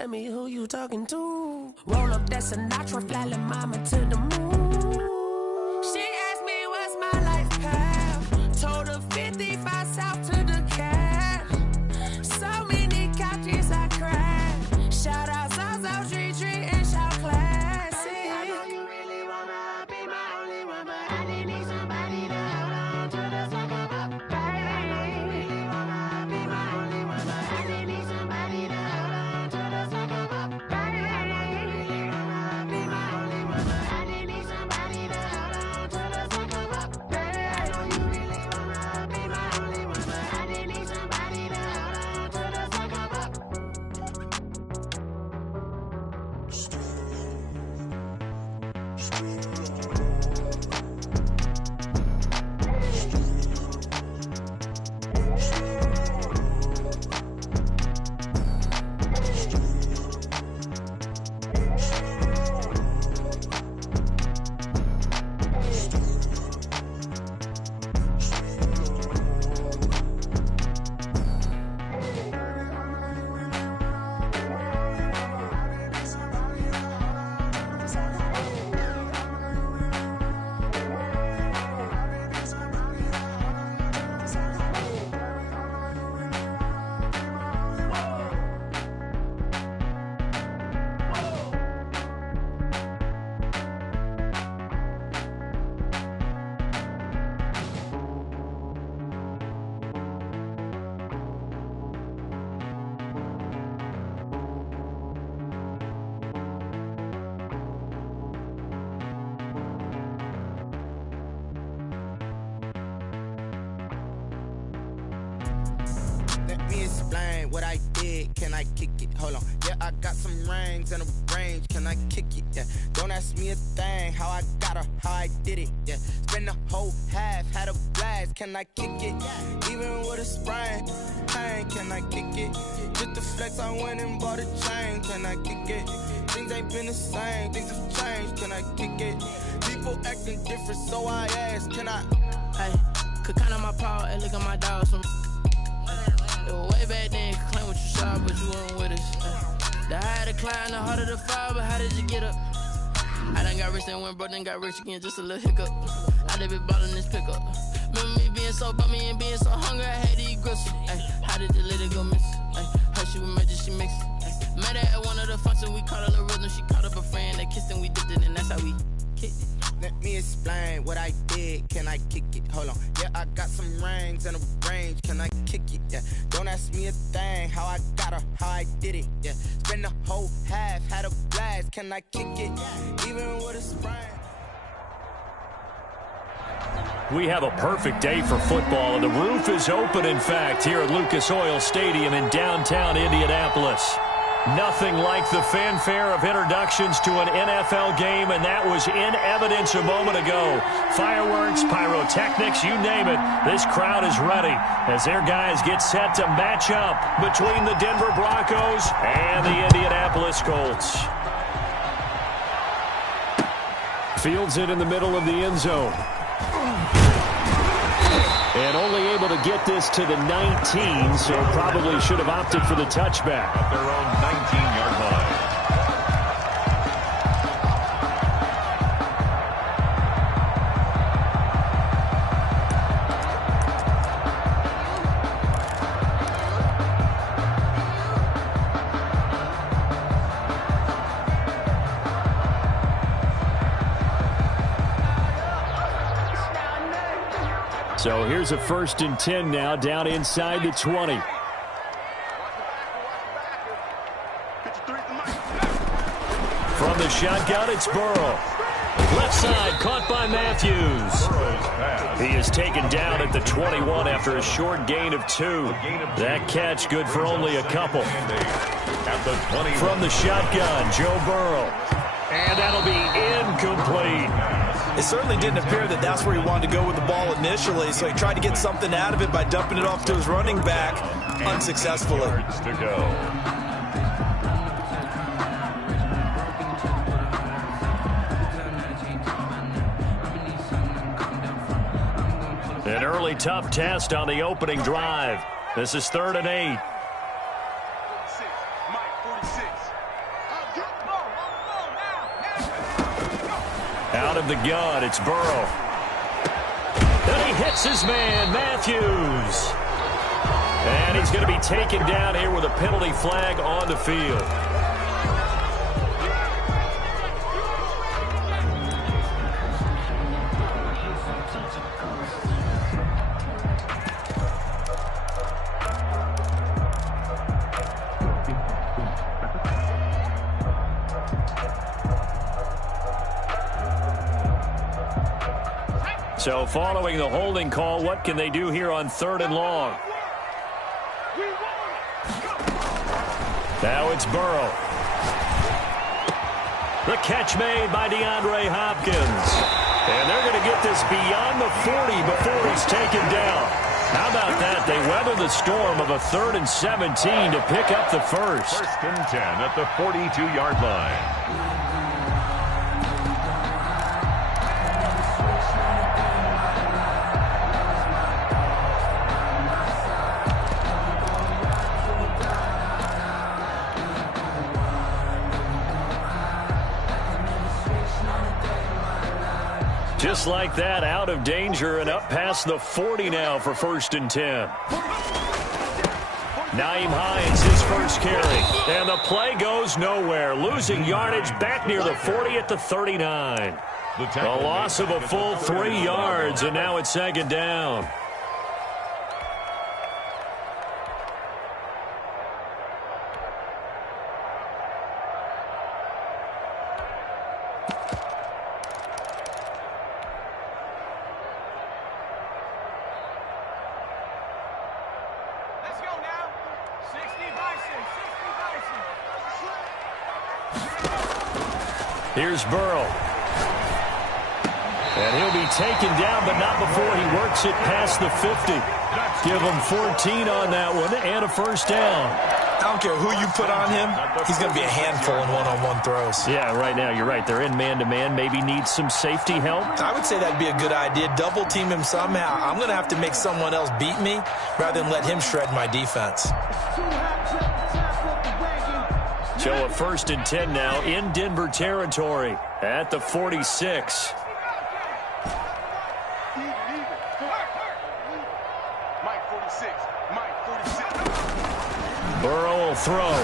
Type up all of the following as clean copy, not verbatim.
tell me who you talking to. Roll up that Sinatra, fly like mama to the moon. She asked me what's my life path. Told her 55 south to the cash. So many couches I crashed. Shout out Zazo, Tree, and shout classic. I know you really wanna be my only one, but I didn't need somebody to hold on to the suck up, baby. I know you really wanna be my only one, but I didn't need somebody to hold on to the suck up, baby. I know you really wanna be my only one, but I didn't need somebody to hold on to the suck up, baby. I know you really wanna be my only one, but I didn't need somebody to hold on to the suck up. Let me explain what I did. Can I kick it? Hold on. Yeah, I got some rings and a range. Can I kick it? Yeah. Don't ask me a thing. How I got her, how I did it. Yeah. Spend the whole half, had a blast. Can I kick it? Even with a sprain. Pain, can I kick it? Just the flex, I went and bought a chain. Can I kick it? Things ain't been the same. Things have changed. Can I kick it? People acting different, so I asked. Can I? Hey, could count on my power and look at my dogs from. Way back then, could claim what you saw, but you weren't with us. The higher the climb, the harder the fall, but how did you get up? I done got rich and went broke, then got rich again, just a little hiccup. I done been ballin' this pickup. Remember me being so bummy and being so hungry, I had to eat gristle. Ay, how did the lady go miss? Ay, her she was magic, she mixed. Met her at one of the functions, we caught her the rhythm, she caught up a friend, they kissed and we dipped it, and that's how we kicked it. Let me explain what I did. Can I kick it? Hold on. Yeah, I got some rings and a range. Can I kick it? Yeah. Don't ask me a thing. How I got her, how I did it. Yeah. Spend the whole half, had a blast. Can I kick it? Even with a sprain. We have a perfect day for football, and the roof is open, in fact, here at Lucas Oil Stadium in downtown Indianapolis. Nothing like the fanfare of introductions to an NFL game, and that was in evidence a moment ago. Fireworks, pyrotechnics, you name it. This crowd is ready as their guys get set to match up between the Denver Broncos and the Indianapolis Colts. Fields it in the middle of the end zone. And only able to get this to the 19, so probably should have opted for the touchback. At their own 19-yard line. So here's a 1st and 10 now, down inside the 20. From the shotgun, it's Burrow. Left side, caught by Matthews. He is taken down at the 21 after a short gain of 2. That catch good for only a couple. From the shotgun, Joe Burrow. And that'll be incomplete. It certainly didn't appear that that's where he wanted to go with the ball initially, so he tried to get something out of it by dumping it off to his running back unsuccessfully. To go. An early tough test on the opening drive. This is 3rd and 8. 46, Mike, 46. of the gun. It's Burrow. Then he hits his man, Matthews. And he's going to be taken down here with a penalty flag on the field. So following the holding call, what can they do here on 3rd and long? Now it's Burrow. The catch made by DeAndre Hopkins. And they're going to get this beyond the 40 before he's taken down. How about that? They weather the storm of a 3rd and 17 to pick up the first. 1st and 10 at the 42-yard line. Just like that, out of danger and up past the 40 now for 1st and 10. Naeem Hines, his first carry. And the play goes nowhere. Losing yardage back near the 40 at the 39. The loss of a full 3 yards, and now it's 2nd down. Here's Burrow. And he'll be taken down, but not before he works it past the 50. Give him 14 on that one and a 1st down. I don't care who you put on him, he's going to be a handful in one-on-one throws. Yeah, right now, you're right. They're in man-to-man. Maybe need some safety help. I would say that'd be a good idea. Double team him somehow. I'm going to have to make someone else beat me rather than let him shred my defense. So a 1st and 10 now in Denver territory at the 46. Burrow will throw.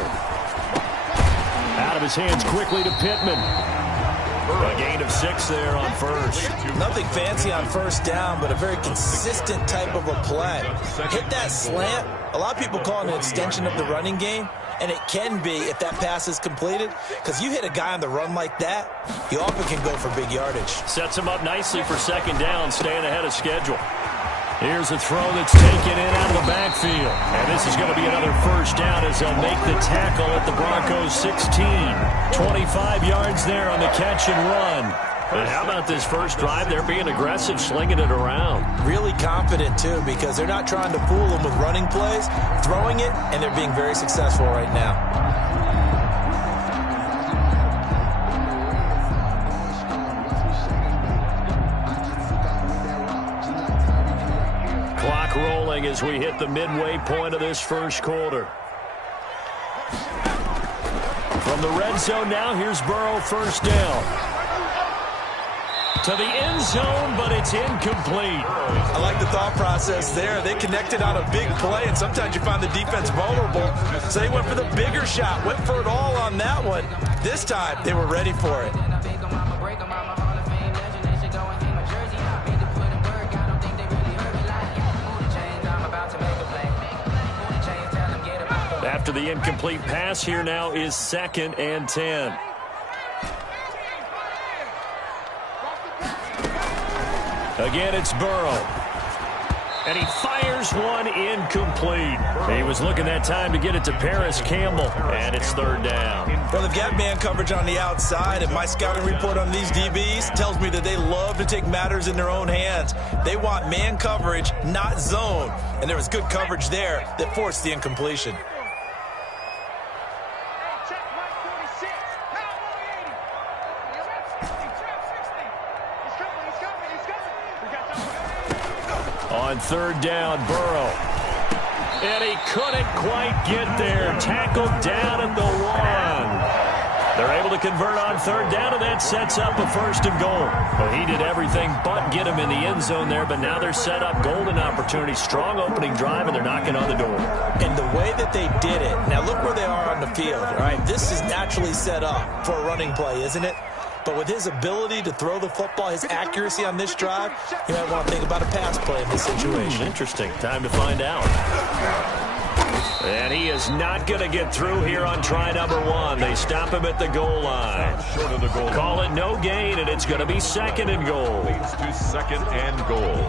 Out of his hands quickly to Pittman. A gain of 6 there on 1st. Nothing fancy on 1st down, but a very consistent type of a play. Hit that slant. A lot of people call it an extension of the running game, and it can be if that pass is completed, because you hit a guy on the run like that, you often can go for big yardage. Sets him up nicely for 2nd down, staying ahead of schedule. Here's a throw that's taken in out of the backfield. And this is going to be another 1st down as they'll make the tackle at the Broncos 16. 25 yards there on the catch and run. But how about this first drive? They're being aggressive, slinging it around. Really confident, too, because they're not trying to fool them with running plays, throwing it, and they're being very successful right now. Clock rolling as we hit the midway point of this 1st quarter. From the red zone now, here's Burrow, 1st down. To the end zone, but it's incomplete. I like the thought process there. They connected on a big play, and sometimes you find the defense vulnerable. So they went for the bigger shot, went for it all on that one. This time, they were ready for it. After the incomplete pass, here now is 2nd and 10. Again, it's Burrow. And he fires one incomplete. He was looking that time to get it to Paris Campbell, and it's 3rd down. Well, they've got man coverage on the outside, and my scouting report on these DBs tells me that they love to take matters in their own hands. They want man coverage, not zone. And there was good coverage there that forced the incompletion. On 3rd down, Burrow. And he couldn't quite get there. Tackled down at the 1. They're able to convert on third down, and that sets up a first and goal. Well, he did everything but get him in the end zone there, but now they're set up golden opportunity. Strong opening drive, and they're knocking on the door. And the way that they did it, now look where they are on the field, all right? This is naturally set up for a running play, isn't it? But with his ability to throw the football, his accuracy on this drive, you might want to think about a pass play in this situation. Interesting. Time to find out. And he is not going to get through here on try number 1. They stop him at the goal line. Short of the goal. Call it no gain, and it's going to be second and goal. Leads to second and goal.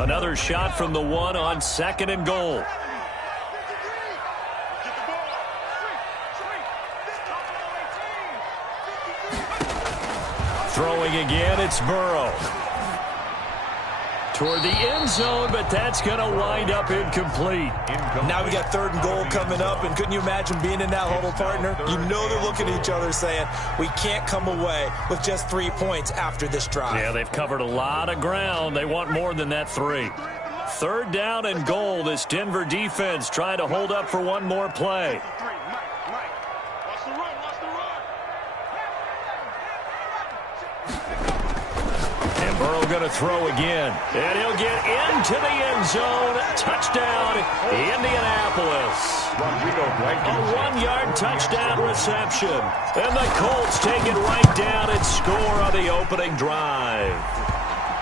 Another shot from the 1 on second and goal. Throwing again, it's Burrow. Toward the end zone, but that's going to wind up incomplete. Now we got third and goal coming up, and couldn't you imagine being in that huddle, partner? You know they're looking at each other saying, we can't come away with just 3 points after this drive. Yeah, they've covered a lot of ground. They want more than that 3. Third down and goal. This Denver defense trying to hold up for one more play. And Burrow going to throw again. And he'll get into the end zone. Touchdown, Indianapolis. A 1-yard touchdown reception. And the Colts take it right down and score on the opening drive.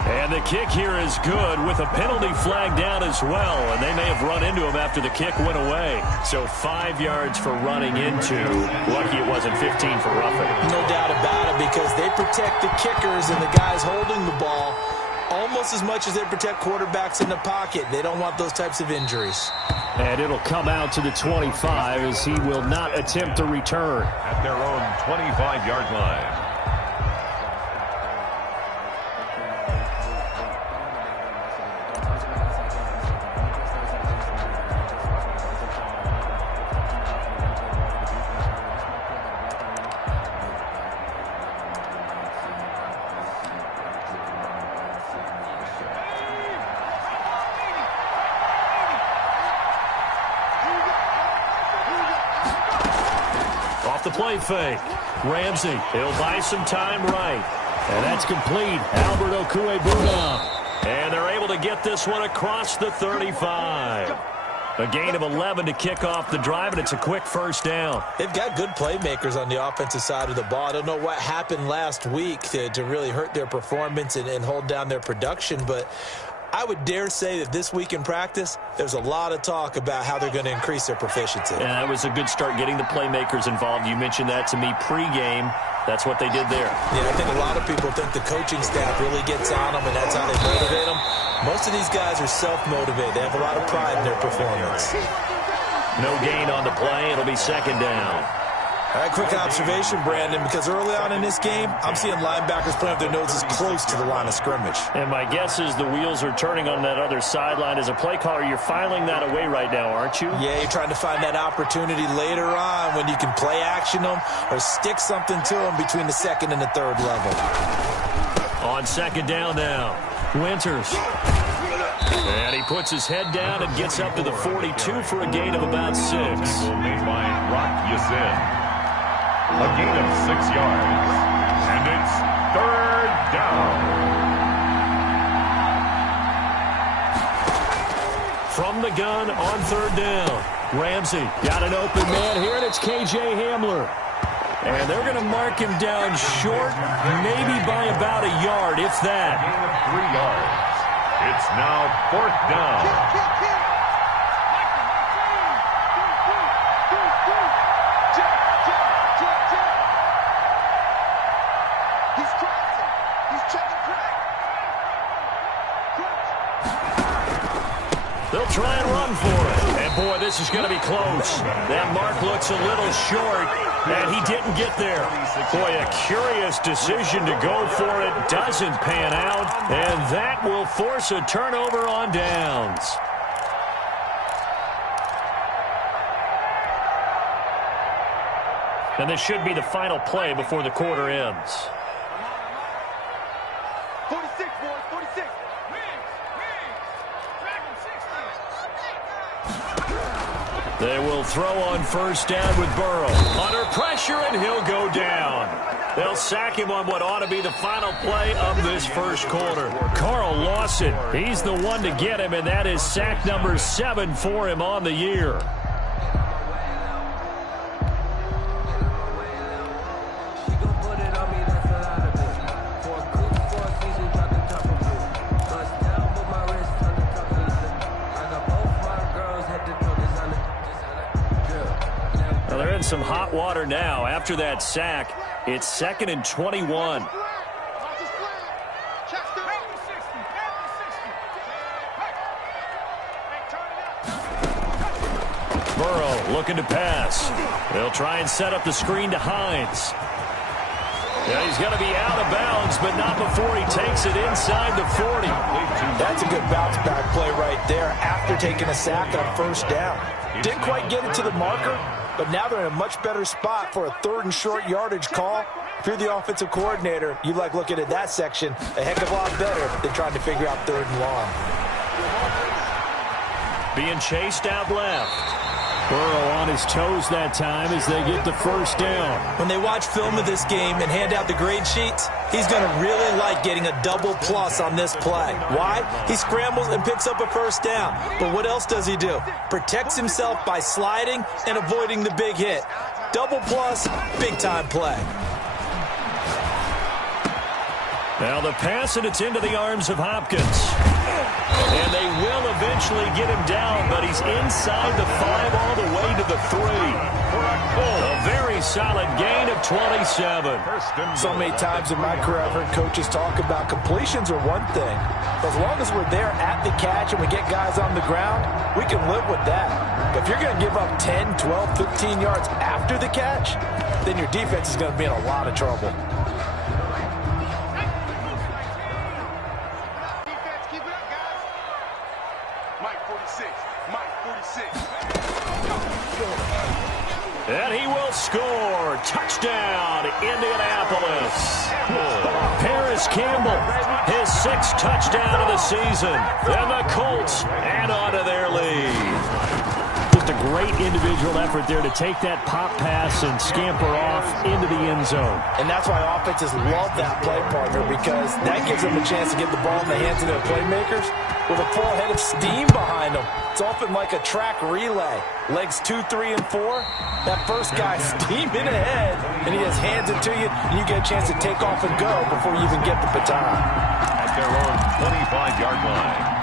And the kick here is good with a penalty flag down as well. And they may have run into him after the kick went away. So 5 yards for running into. Lucky it wasn't 15 for roughing. No doubt about it, because they protect the kickers and the guys holding the ball almost as much as they protect quarterbacks in the pocket. They don't want those types of injuries. And it'll come out to the 25 as he will not attempt to return. At their own 25-yard line. The play fake. Ramsey, he'll buy some time right. And that's complete. Albert Okwuegbunam. And they're able to get this one across the 35. A gain of 11 to kick off the drive, and it's a quick first down. They've got good playmakers on the offensive side of the ball. I don't know what happened last week to really hurt their performance and hold down their production, but I would dare say that this week in practice, there's a lot of talk about how they're going to increase their proficiency. And that was a good start getting the playmakers involved. You mentioned that to me pregame. That's what they did there. Yeah, I think a lot of people think the coaching staff really gets on them, and that's how they motivate them. Most of these guys are self-motivated. They have a lot of pride in their performance. No gain on the play. It'll be second down. All right, quick observation, Brandon, because early on in this game, I'm seeing linebackers playing with their noses close to the line of scrimmage. And my guess is the wheels are turning on that other sideline. As a play caller, you're filing that away right now, aren't you? Yeah, you're trying to find that opportunity later on when you can play action them or stick something to them between the second and the third level. On second down now, Winters. And he puts his head down and gets up to the 42 for a gain of about 6. Made by Brock Yasin. A gain of 6 yards. And it's third down. From the gun on third down. Ramsey got an open man here, and it's K.J. Hamler. And they're going to mark him down short, maybe by about a yard, if that. Gain of 3 yards. It's now fourth down. They'll try and run for it. And, boy, this is going to be close. That mark looks a little short, and he didn't get there. Boy, a curious decision to go for it. Doesn't pan out, and that will force a turnover on downs. And this should be the final play before the quarter ends. 46, boys, 46. They will throw on first down with Burrow. Under pressure, and he'll go down. They'll sack him on what ought to be the final play of this first quarter. Carl Lawson, he's the one to get him, and that is sack number 7 for him on the year. Some hot water now after that sack. It's 2nd and 21. Burrow looking to pass. They'll try and set up the screen to Hines. Yeah, he's going to be out of bounds, but not before he takes it inside the 40. That's a good bounce back play right there after taking a sack on first down. Didn't quite get it to the marker, but now they're in a much better spot for a 3rd and short yardage call. If you're the offensive coordinator, you like looking at that section a heck of a lot better than trying to figure out 3rd and long. Being chased out left. Burrow on his toes that time as they get the first down. When they watch film of this game and hand out the grade sheets, he's going to really like getting a double plus on this play. Why? He scrambles and picks up a first down. But what else does he do? Protects himself by sliding and avoiding the big hit. Double plus, big-time play. Now the pass, and it's into the arms of Hopkins. And they will eventually get him down, but he's inside the 5 all the way to the 3. A very solid gain of 27. So many times in my career I've heard coaches talk about completions are one thing. But as long as we're there at the catch and we get guys on the ground, we can live with that. But if you're going to give up 10, 12, 15 yards after the catch, then your defense is going to be in a lot of trouble. And he will score. Touchdown, Indianapolis. Paris Campbell, his 6th touchdown of the season. And the Colts add on to their lead. Just a great individual effort there to take that pop pass and scamper off into the end zone. And that's why offenses love that play, partner, because that gives them a chance to get the ball in the hands of their playmakers with a full head of steam behind them. It's often like a track relay. Legs 2, 3, and 4. That first guy steaming ahead, and he just hands it to you, and you get a chance to take off and go before you even get the baton. At their own 25-yard line.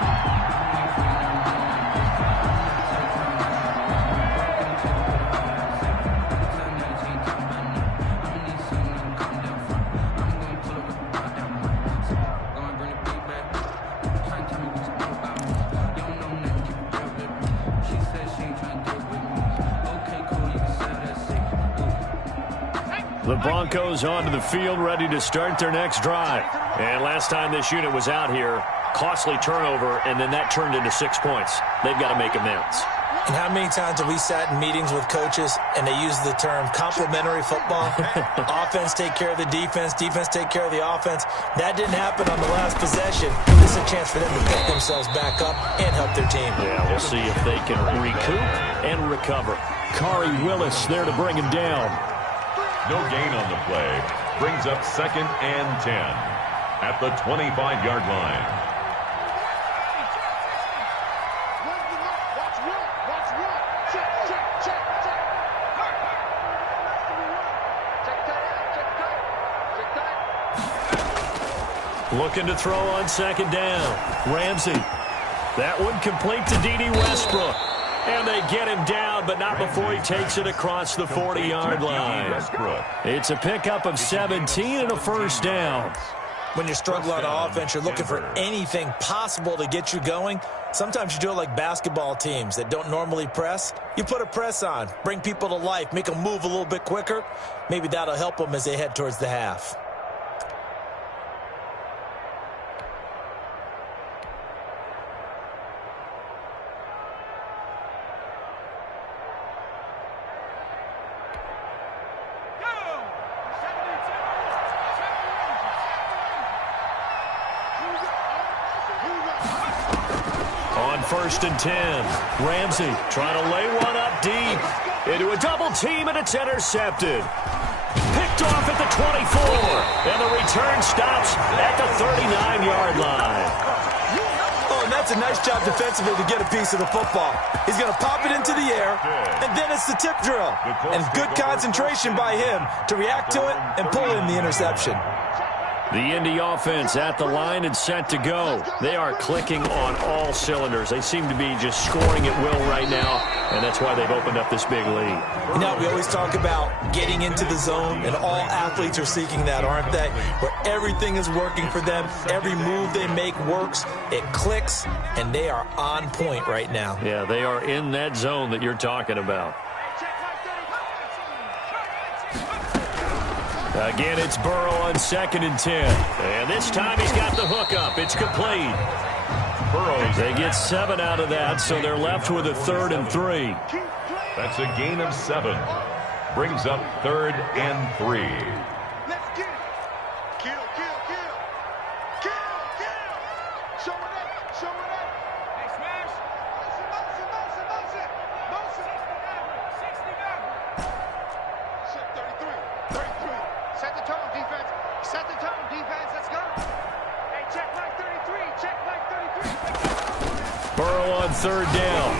The Broncos onto the field, ready to start their next drive. And last time this unit was out here, costly turnover, and then that turned into 6 points. They've got to make amends. And how many times have we sat in meetings with coaches and they use the term complementary football? Offense take care of the defense, defense take care of the offense. That didn't happen on the last possession. This is a chance for them to pick themselves back up and help their team. Yeah, we'll see if they can recoup and recover. Khari Willis there to bring him down. No gain on the play. Brings up 2nd and 10 at the 25-yard line. Looking to throw on 2nd down. Ramsey. That one complete to D.D. Westbrook. And they get him down, but not before he takes it across the 40-yard line. It's a pickup of 17 and a first down. When you're struggling on offense, you're looking for anything possible to get you going. Sometimes you do it like basketball teams that don't normally press. You put a press on, bring people to life, make them move a little bit quicker. Maybe that'll help them as they head towards the half. 1st and 10. Ramsey trying to lay one up deep into a double team, and it's intercepted. Picked off at the 24, and the return stops at the 39-yard line. Oh, and that's a nice job defensively to get a piece of the football. He's going to pop it into the air, and then it's the tip drill. And good concentration by him to react to it and pull in the interception. The Indy offense at the line and set to go. They are clicking on all cylinders. They seem to be just scoring at will right now, and that's why they've opened up this big lead. You know, we always talk about getting into the zone, and all athletes are seeking that, aren't they? Where everything is working for them. Every move they make works. It clicks, and they are on point right now. Yeah, they are in that zone that you're talking about. Again, it's Burrow on 2nd and 10. And this time he's got the hook up. It's complete. They get 7 out of that, so they're left with a 3rd and 3. That's a gain of 7. Brings up 3rd and 3. Let's get it. Kill. Show it up. Hey, smash. Motion. 33. Set the tone, defense. Let's go. Hey, check like 33. Burrow on 3rd down.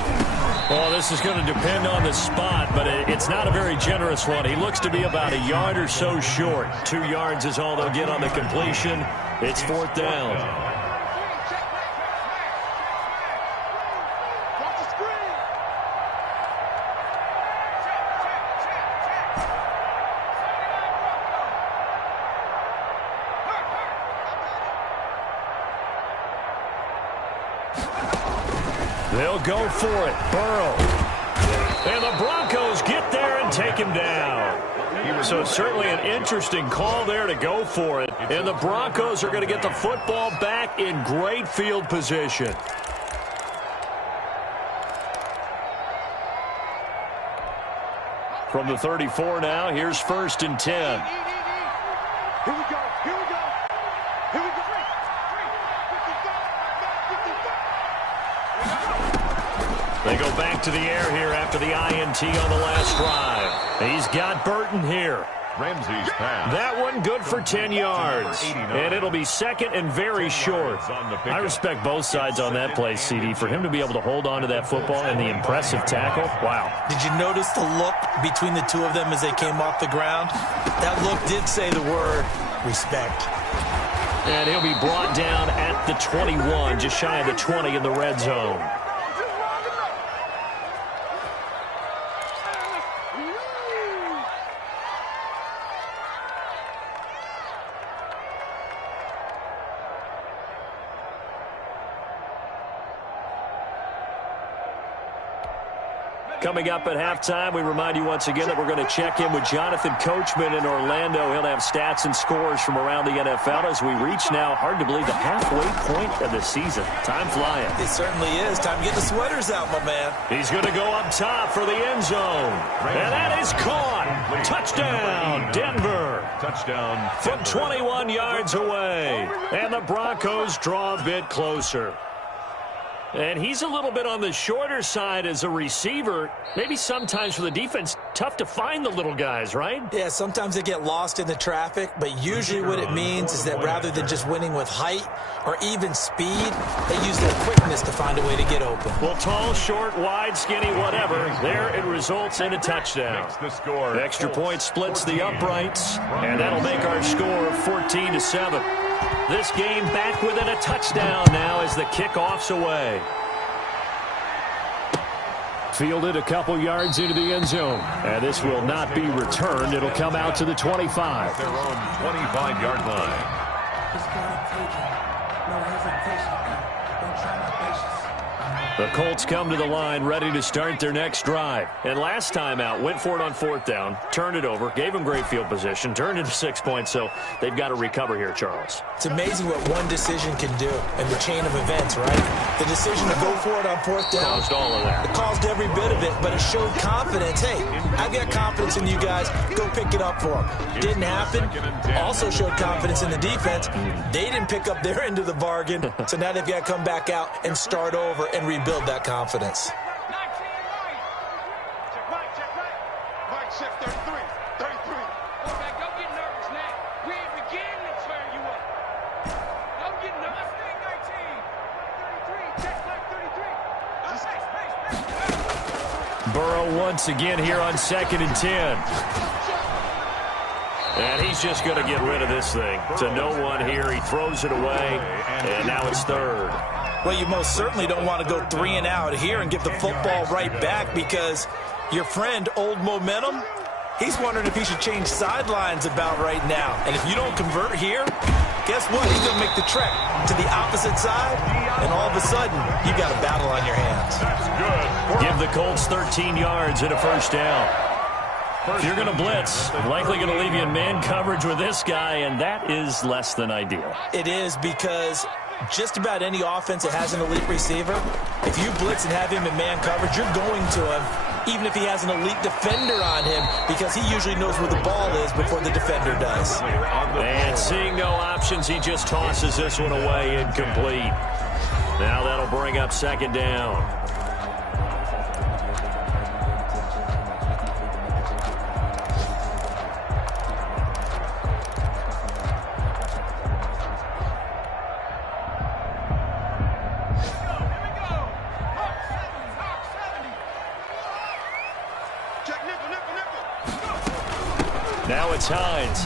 Well, this is going to depend on the spot, but it's not a very generous one. He looks to be about a yard or so short. 2 yards is all they'll get on the completion. It's 4th down. They'll go for it. Burrow. And the Broncos get there and take him down. So certainly an interesting call there to go for it. And the Broncos are going to get the football back in great field position. From the 34 now, here's 1st and 10. Here we go. They go back to the air here after the INT on the last drive. He's got Burton here. Ramsey's pass. That one good for 10 yards. And it'll be 2nd and very short. I respect both sides on that play, CD. For him to be able to hold on to that football and the impressive tackle, wow. Did you notice the look between the two of them as they came off the ground? That look did say the word respect. And he'll be brought down at the 21, just shy of the 20 in the red zone. Coming up at halftime, we remind you once again that we're going to check in with Jonathan Coachman in Orlando. He'll have stats and scores from around the NFL as we reach now, hard to believe, the halfway point of the season. Time flying. It certainly is. Time to get the sweaters out, my man. He's going to go up top for the end zone. And that is caught. Touchdown, Denver. Touchdown. From 21 yards away. And the Broncos draw a bit closer. And he's a little bit on the shorter side as a receiver. Maybe sometimes for the defense, tough to find the little guys, right? Yeah, sometimes they get lost in the traffic, but usually what it means is that rather than just winning with height or even speed, they use their quickness to find a way to get open. Well, tall, short, wide, skinny, whatever, there it results in a touchdown. The extra point splits the uprights, and that'll make our score 14-7. This game back within a touchdown now as the kickoff's away. Fielded a couple yards into the end zone. And this will not be returned. It'll come out to the 25. Their own 25-yard line. The Colts come to the line ready to start their next drive. And last time out, went for it on 4th down, turned it over, gave them great field position, turned into 6 points, so they've got to recover here, Charles. It's amazing what one decision can do in the chain of events, right? The decision to go for it on 4th down. Caused all of that. It caused every bit of it, but it showed confidence. Hey, I've got confidence in you guys. Go pick it up for them. Didn't happen. Also showed confidence in the defense. They didn't pick up their end of the bargain, so now they've got to come back out and start over and rebuild build that confidence. Mike, shift 33. 33. Okay, don't get nervous now. We ain't beginning to turn you up. Don't get nervous. 33. Check Mike 33. Burrow once again here on 2nd and 10. And he's just going to get rid of this thing. To no one here. He throws it away, and now it's 3rd. Well, you most certainly don't want to go 3 and out here and give the football right back, because your friend, Old Momentum, he's wondering if he should change sidelines about right now. And if you don't convert here, guess what? He's going to make the trek to the opposite side, and all of a sudden, you got a battle on your hands. That's good. Give the Colts 13 yards and a 1st down. If you're going to blitz, likely going to leave you in man coverage with this guy, and that is less than ideal. It is, because just about any offense that has an elite receiver, if you blitz and have him in man coverage, you're going to him, even if he has an elite defender on him, because he usually knows where the ball is before the defender does. And seeing no options, he just tosses this one away, incomplete. Now that'll bring up 2nd down. Now it's Hines.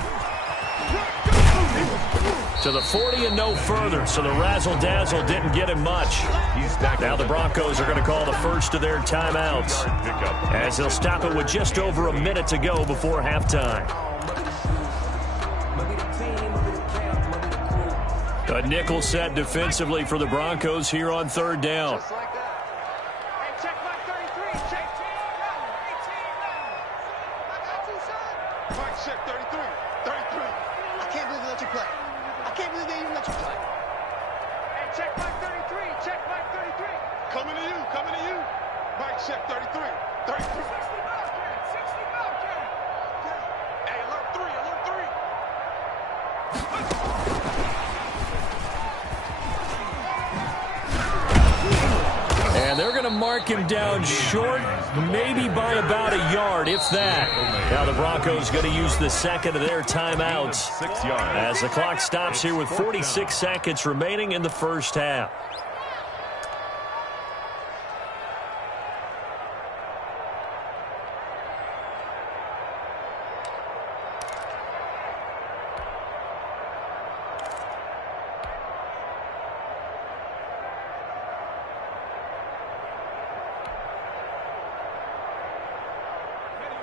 To the 40 and no further, so the razzle-dazzle didn't get him much. Now the Broncos are going to call the first of their timeouts, as they'll stop it with just over a minute to go before halftime. A nickel set defensively for the Broncos here on 3rd down. And they're going to mark him down short, maybe by about a yard, if that. Now the Broncos going to use the 2nd of their timeouts as the clock stops here with 46 seconds remaining in the 1st half.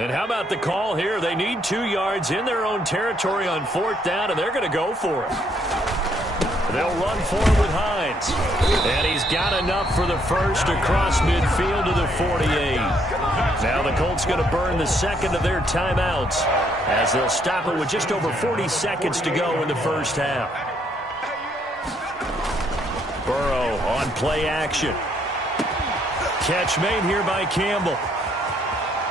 And how about the call here? They need 2 yards in their own territory on 4th down, and they're going to go for it. They'll run for it with Hines. And he's got enough for the first across midfield to the 48. Now the Colts going to burn the 2nd of their timeouts, as they'll stop it with just over 40 seconds to go in the 1st half. Burrow on play action. Catch made here by Campbell.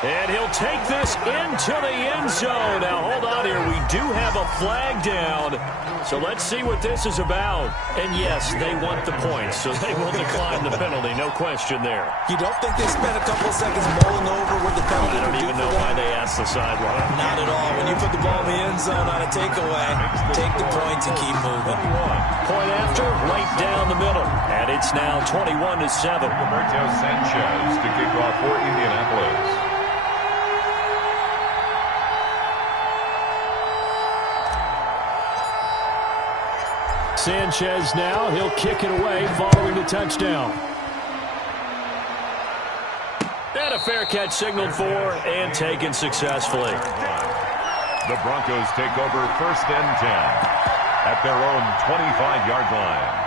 And he'll take this into the end zone. Now, hold on here. We do have a flag down. So let's see what this is about. And, yes, they want the points, so they will decline the penalty. No question there. You don't think they spent a couple of seconds mulling over what the penalty I don't even know why they asked the sideline. Not at all. When you put the ball in the end zone on a takeaway, take the points and keep moving. Point after, right down the middle. And it's now 21-7. Roberto Sanchez to kick off for Indianapolis. Sanchez now, he'll kick it away following the touchdown. And a fair catch signaled for and taken successfully. The Broncos take over 1st and 10 at their own 25-yard line.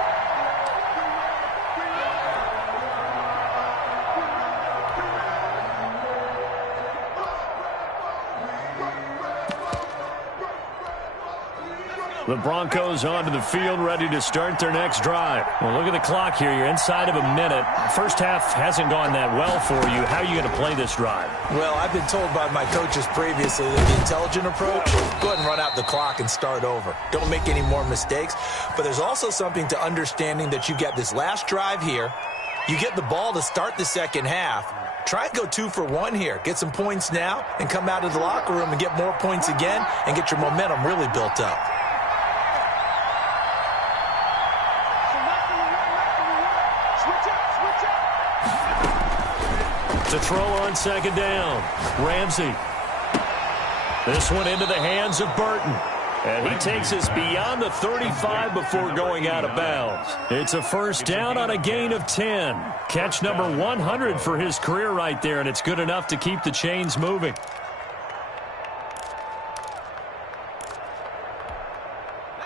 The Broncos onto the field, ready to start their next drive. Well, look at the clock here. You're inside of a minute. First half hasn't gone that well for you. How are you going to play this drive? Well, I've been told by my coaches previously that the intelligent approach, go ahead and run out the clock and start over. Don't make any more mistakes. But there's also something to understanding that you get this last drive here, You get the ball to start the second half. Try and go 2 for 1 here. Get some points now and come out of the locker room and get more points again and get your momentum really built up. To throw on second down, Ramsey. This one into the hands of Burton. And he takes us beyond the 35 before going out of bounds. It's a first down on a gain of 10. Catch number 100 for his career right there, and it's good enough to keep the chains moving.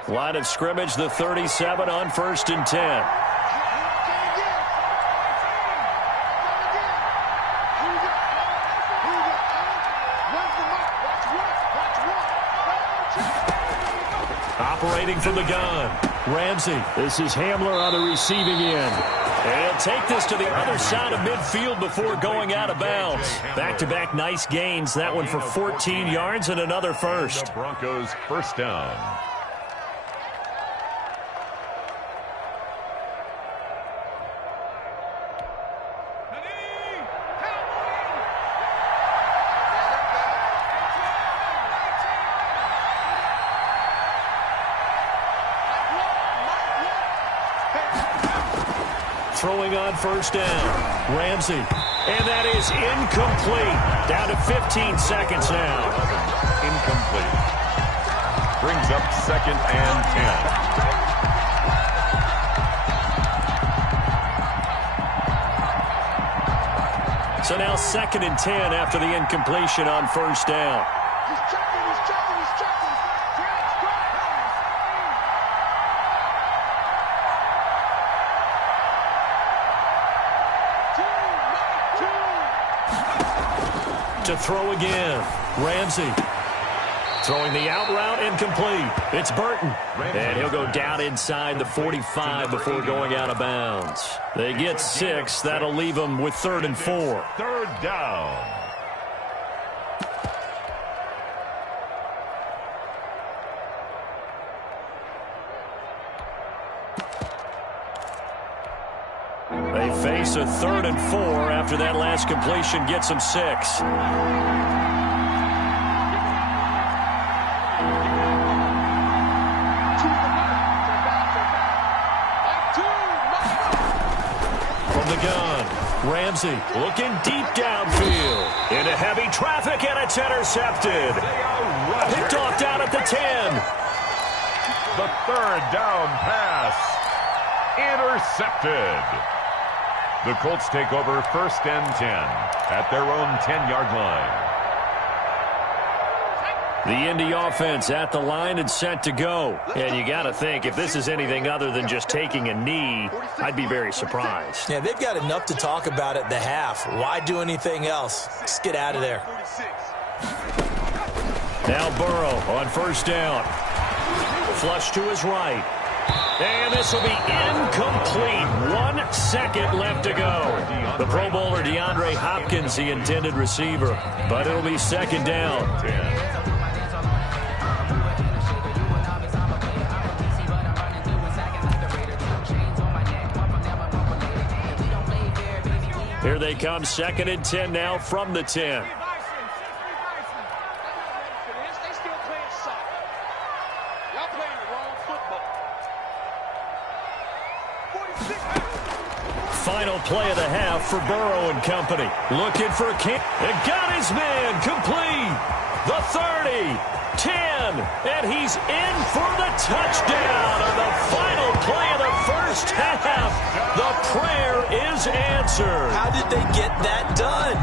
Line of scrimmage, the 37 on 1st and 10. Operating from the gun, Ramsey. This is Hamler on the receiving end. And he'll take this to the other side of midfield before going out of bounds. Back-to-back nice gains. That one for 14 yards and another first. The Broncos first down. Throwing on first down, Ramsey. And that is incomplete. Down to 15 seconds now. Incomplete. Brings up 2nd and 10. So now 2nd and 10 after the incompletion on first down. He's checking. To throw again, Ramsey. Throwing the out route, incomplete. It's Burton. And he'll go down inside the 45 before going out of bounds. They get 6. That'll leave them with 3rd and 4. 3rd down. They face a 3rd and 4 after that last completion gets them 6. From the gun, Ramsey looking deep downfield. Into heavy traffic, and it's intercepted. Picked off down at the 10. The 3rd down pass. Intercepted. The Colts take over 1st and 10 at their own 10-yard line. The Indy offense at the line and set to go. And you got to think, if this is anything other than just taking a knee, I'd be very surprised. Yeah, they've got enough to talk about at the half. Why do anything else? Just get out of there. Now Burrow on first down. Flush to his right. And this will be incomplete. 1 second left to go. The Pro Bowler DeAndre Hopkins, the intended receiver. But it'll be 2nd down. Here they come, 2nd and 10 now from the 10. Final play of the half for Burrow and company. Looking for a kick. And got his man complete. The 30, 10, and he's in for the touchdown on the final play of the first half. The prayer is answered. How did they get that done?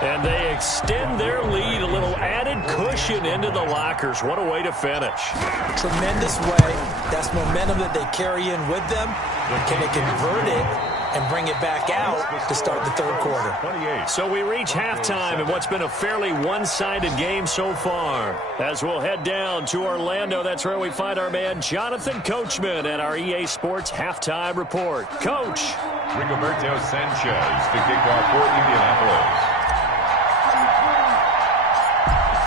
And they extend their lead, a little added cushion into the lockers. What a way to finish. Tremendous way. That's momentum that they carry in with them. Can they convert it and bring it back out to start the 3rd quarter? So we reach halftime in what's been a fairly one-sided game so far. As we'll head down to Orlando, that's where we find our man Jonathan Coachman at our EA Sports Halftime Report. Coach. Rigoberto Sanchez to kick off for Indianapolis.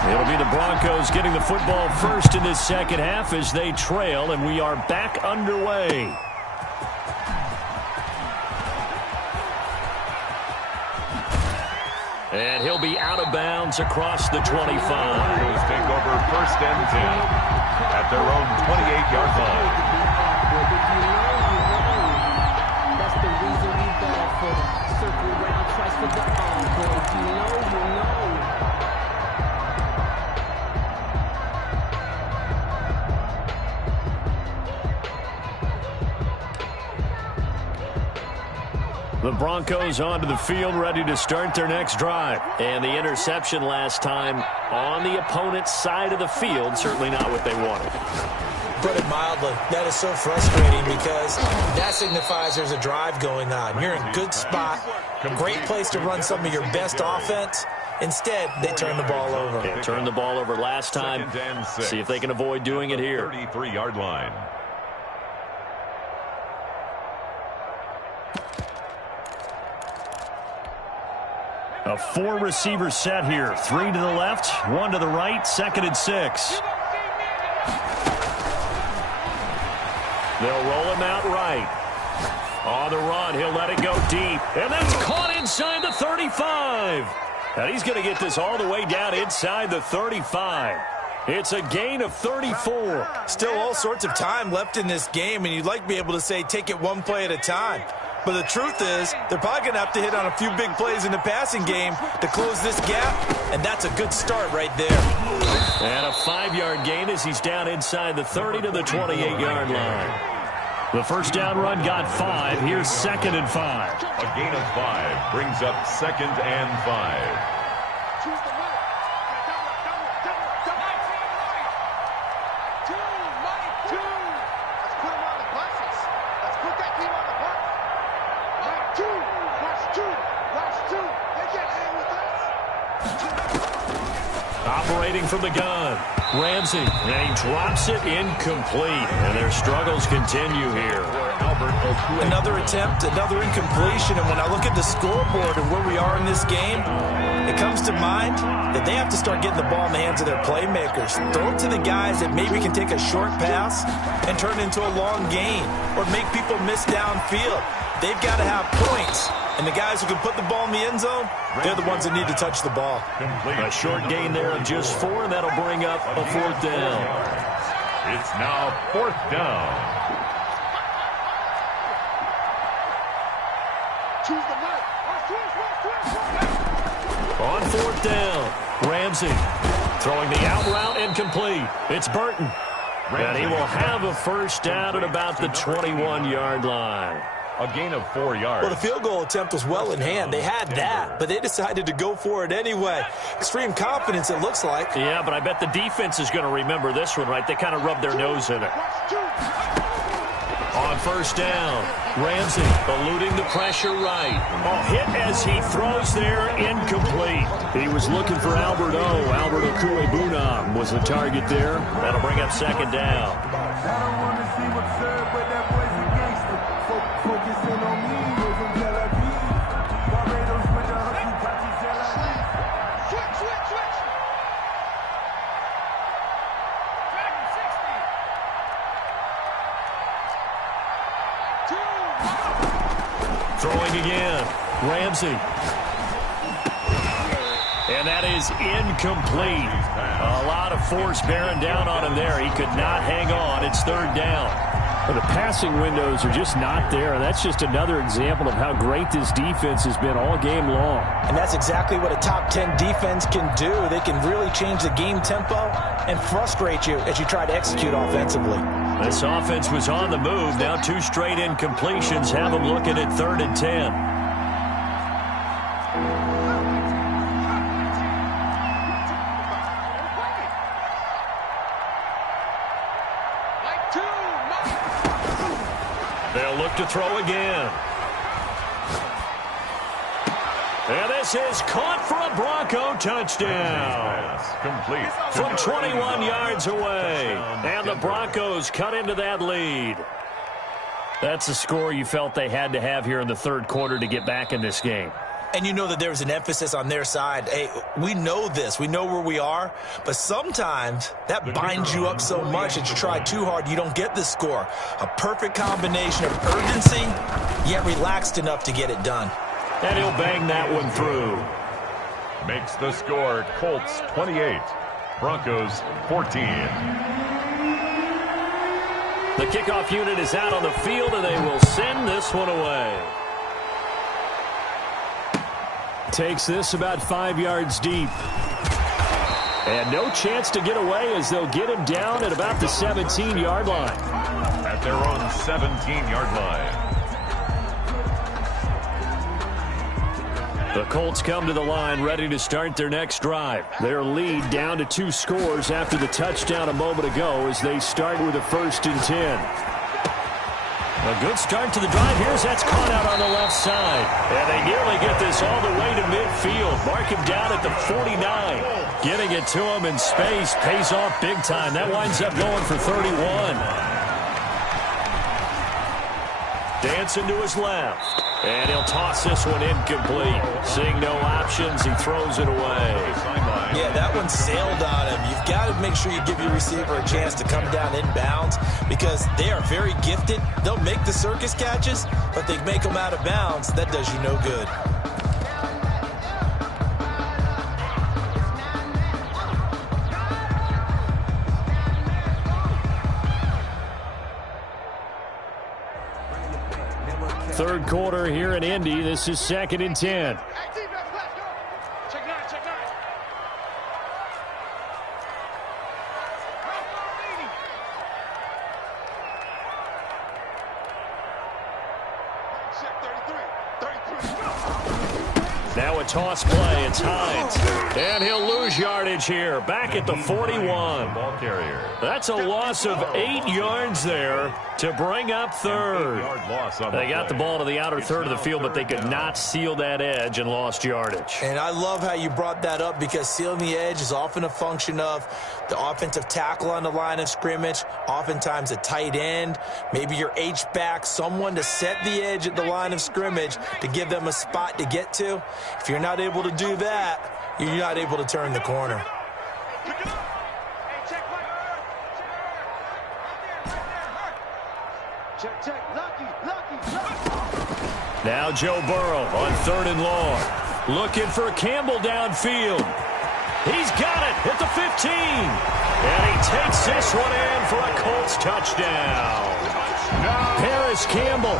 It'll be the Broncos getting the football first in this second half as they trail, and we are back underway. And he'll be out of bounds across the 25. Broncos take over 1st and 10 at their own 28-yard line. That's the reason we ball for. Circle round twice for the encore. You know, you know. The Broncos onto the field, ready to start their next drive. And the interception last time on the opponent's side of the field, certainly not what they wanted. Put it mildly, that is so frustrating because that signifies there's a drive going on. You're in a good spot, great place to run some of your best offense. Instead, they turn the ball over. Yeah, turned the ball over last time. See if they can avoid doing it here. 33-yard line. A 4-receiver set here. 3 to the left, 1 to the right, 2nd and 6. They'll roll him out right. On the run, he'll let it go deep. And that's caught inside the 35. And he's going to get this all the way down inside the 35. It's a gain of 34. Still all sorts of time left in this game, and you'd like to be able to say take it one play at a time. But the truth is, they're probably going to have to hit on a few big plays in the passing game to close this gap, and that's a good start right there. And a 5-yard gain as he's down inside the 30 to the 28-yard line. The first down run got 5. Here's 2nd and 5. A gain of 5 brings up 2nd and 5. Operating from the gun, Ramsey, and he drops it incomplete. And their struggles continue here. Another attempt, another incompletion, and when I look at the scoreboard and where we are in this game, it comes to mind that they have to start getting the ball in the hands of their playmakers. Throw it to the guys that maybe can take a short pass and turn it into a long gain or make people miss downfield. They've got to have points. And the guys who can put the ball in the end zone, they're the ones that need to touch the ball. A short gain there of just 4, and that'll bring up a 4th down. It's now 4th down. On 4th down, Ramsey throwing the out route incomplete. It's Burton. And he will have a first down at about the 21-yard line. A gain of 4 yards. Well, the field goal attempt was well in hand. They had that, but they decided to go for it anyway. Extreme confidence, it looks like. Yeah, but I bet the defense is going to remember this one, right? They kind of rubbed their nose in it. On first down, Ramsey eluding the pressure right. Hit as he throws there, incomplete. He was looking for Albert O. Albert Okuebunam was the target there. That'll bring up 2nd down. Throwing again, Ramsey. And that is incomplete. A lot of force bearing down on him there. He could not hang on. It's 3rd down. But the passing windows are just not there. That's just another example of how great this defense has been all game long. And that's exactly what a top 10 defense can do. They can really change the game tempo and frustrate you as you try to execute offensively. This offense was on the move. Now 2 straight incompletions have them looking at 3rd and 10. They'll look to throw again. And this is caught for a Bronco touchdown. Complete. From 21 yards away. And the Broncos cut into that lead. That's a score you felt they had to have here in the 3rd quarter to get back in this game. And you know that there's an emphasis on their side. Hey, we know this. We know where we are. But sometimes that binds you up so much that you try too hard, you don't get the score. A perfect combination of urgency, yet relaxed enough to get it done. And he'll bang that one through. makes the score Colts 28, Broncos 14. The kickoff unit is out on the field, and they will send this one away. Takes this about 5 yards deep. And no chance to get away as they'll get him down at about the 17-yard line. At their own 17-yard line. The Colts come to the line ready to start their next drive. Their lead down to 2 scores after the touchdown a moment ago as they start with a 1st and 10. A good start to the drive. Here's that's caught out on the left side. And they nearly get this all the way to midfield. Mark him down at the 49. Getting it to him in space pays off big time. That winds up going for 31. Dancing to his left. And he'll toss this one incomplete. Seeing no options, he throws it away. Yeah, that one sailed on him. You've got to make sure you give your receiver a chance to come down inbounds because they are very gifted. They'll make the circus catches, but they make them out of bounds. That does you no good. Third quarter here in Indy. This is 2nd and 10. Now a toss play. It's Hines. And he'll lose yardage here. Back at the 41. Ball carrier. That's a loss of 8 yards there to bring up third. They got the ball to the outer third of the field, but they could not seal that edge and lost yardage. And I love how you brought that up because sealing the edge is often a function of the offensive tackle on the line of scrimmage, oftentimes a tight end, maybe your H-back, someone to set the edge at the line of scrimmage to give them a spot to get to. If you're not able to do that, you're not able to turn the corner. Now Joe Burrow on 3rd and long. Looking for Campbell downfield. He's got it at the 15. And he takes this one in for a Colts touchdown. Paris Campbell,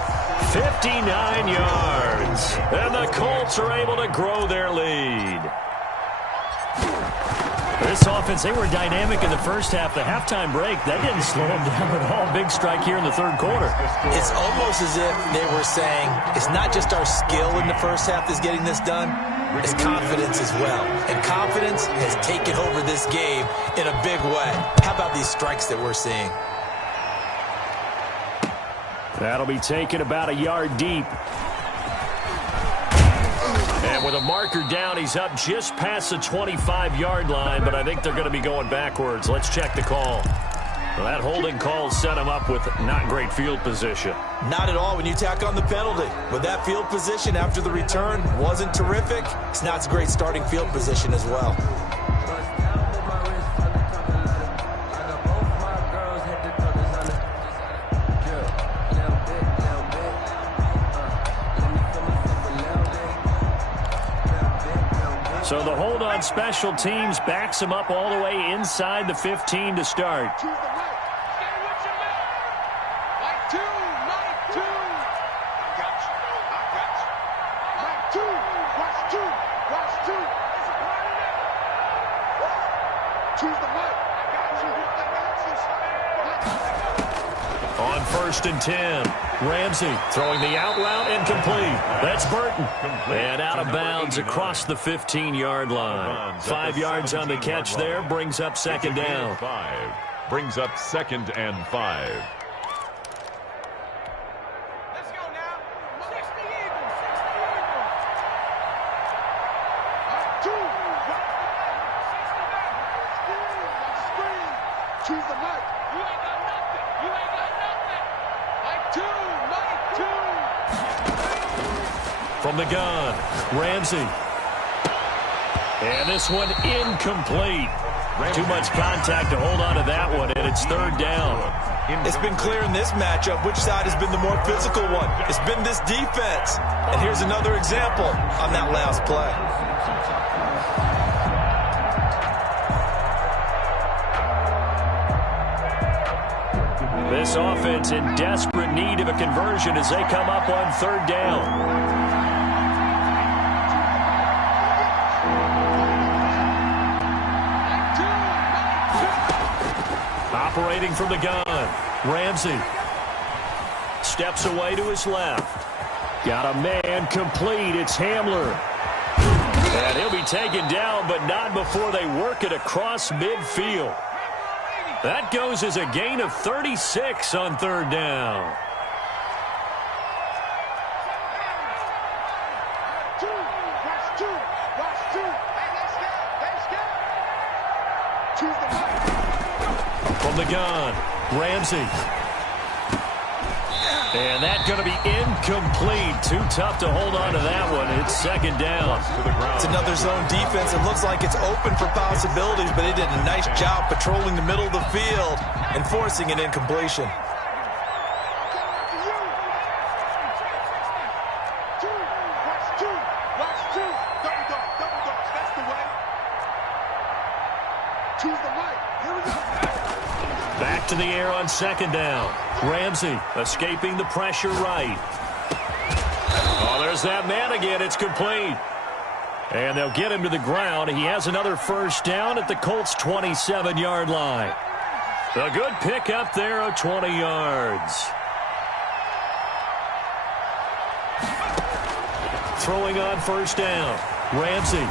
59 yards. And the Colts are able to grow their lead. This offense, they were dynamic in the first half. The halftime break, that didn't slow them down at all. Big strike here in the third quarter. It's almost as if they were saying, it's not just our skill in the first half that's getting this done, it's confidence as well. And confidence has taken over this game in a big way. How about these strikes that we're seeing? That'll be taken about a yard deep. And with a marker down, he's up just past the 25-yard line, but I think they're going to be going backwards. Let's check the call. Well, that holding call set him up with not great field position. Not at all when you tack on the penalty. With that field position after the return wasn't terrific, it's not a great starting field position as well. So the hold on special teams backs him up all the way inside the 15 to start. On 1st and 10, Ramsey throwing the out route incomplete. That's Burton. And out of bounds across the 15-yard line. 5 yards on the catch there, brings up 2nd down. Brings up 2nd and 5. Let's go now. 60 Eagles. 60 Eagles. 2. Choose the mic. You ain't got nothing. You ain't got nothing. Mike 2. From the gun, Ramsey. And this one incomplete. Too much contact to hold on to that one, and it's 3rd down. It's been clear in this matchup which side has been the more physical one. It's been this defense. And here's another example on that last play. This offense in desperate need of a conversion as they come up on third down. Operating from the gun, Ramsey steps away to his left. Got a man complete. It's Hamler. And he'll be taken down, but not before they work it across midfield. That goes as a gain of 36 on third down. From the gun, Ramsey. And that's going to be incomplete. Too tough to hold on to that one. It's second down. It's another zone defense. It looks like it's open for possibilities, but they did a nice job patrolling the middle of the field and forcing an incompletion. Back to the air on second down. Ramsey escaping the pressure right. Oh, there's that man again. It's complete. And they'll get him to the ground. He has another first down at the Colts' 27-yard line. A good pickup there of 20 yards. Throwing on first down. Ramsey.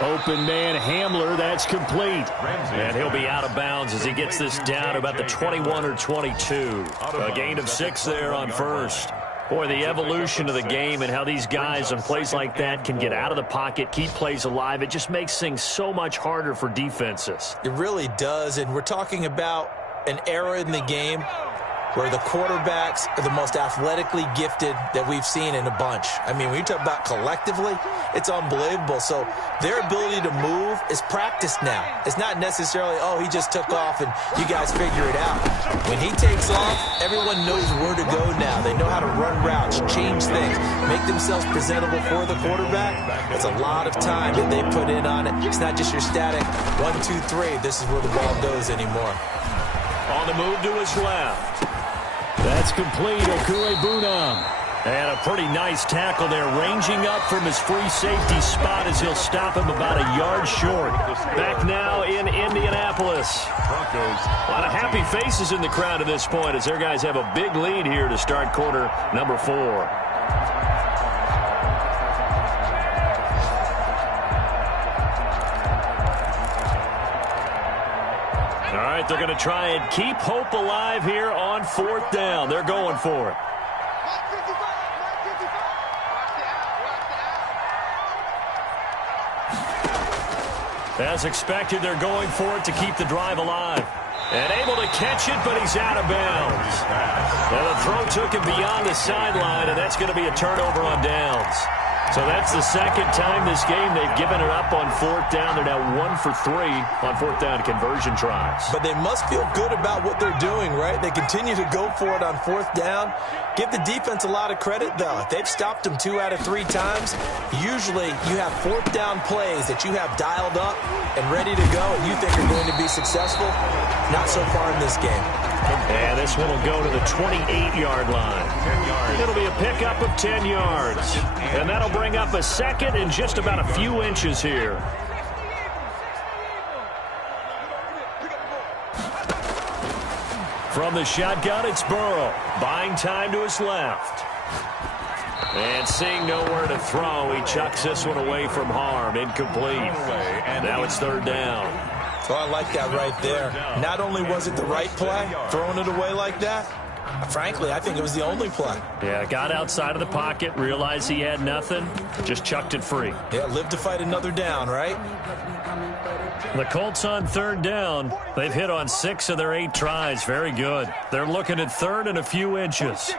Open man, Hamler, that's complete. And he'll be out of bounds as he gets this down about the 21 or 22. A gain of 6 there on first. Boy, the evolution of the game and how these guys on plays like that can get out of the pocket, keep plays alive, it just makes things so much harder for defenses. It really does, and we're talking about an era in the game where the quarterbacks are the most athletically gifted that we've seen in a bunch. I mean, when you talk about collectively, it's unbelievable. So their ability to move is practiced now. It's not necessarily, oh, he just took off and you guys figure it out. When he takes off, everyone knows where to go now. They know how to run routes, change things, make themselves presentable for the quarterback. That's a lot of time that they put in on it. It's not just your static 1, 2, 3. This is where the ball goes anymore. On the move to his left. That's complete, Okure-Bunam. And a pretty nice tackle there, ranging up from his free safety spot as he'll stop him about a yard short. Back now in Indianapolis. A lot of happy faces in the crowd at this point as their guys have a big lead here to start quarter number 4. All right, they're going to try and keep hope alive here on fourth down. They're going for it. As expected, they're going for it to keep the drive alive. And able to catch it, but he's out of bounds. And the throw took him beyond the sideline, and that's going to be a turnover on downs. So that's the second time this game they've given it up on fourth down. They're now 1 for 3 on fourth down conversion tries. But they must feel good about what they're doing, right? They continue to go for it on fourth down. Give the defense a lot of credit, though. If they've stopped them 2 out of 3 times, usually you have fourth down plays that you have dialed up and ready to go and you think are going to be successful. Not so far in this game. And this one will go to the 28-yard line. It'll be a pickup of 10 yards. And that'll bring up a second and just about a few inches here. From the shotgun, it's Burrow. Buying time to his left. And seeing nowhere to throw, he chucks this one away from harm. Incomplete. And now it's third down. Oh, I like that right there. Not only was it the right play, throwing it away like that, frankly, I think it was the only play. Yeah, got outside of the pocket, realized he had nothing, just chucked it free. Yeah, live to fight another down, right? The Colts on third down. They've hit on 6 of their 8 tries. Very good. They're looking at third and a few inches.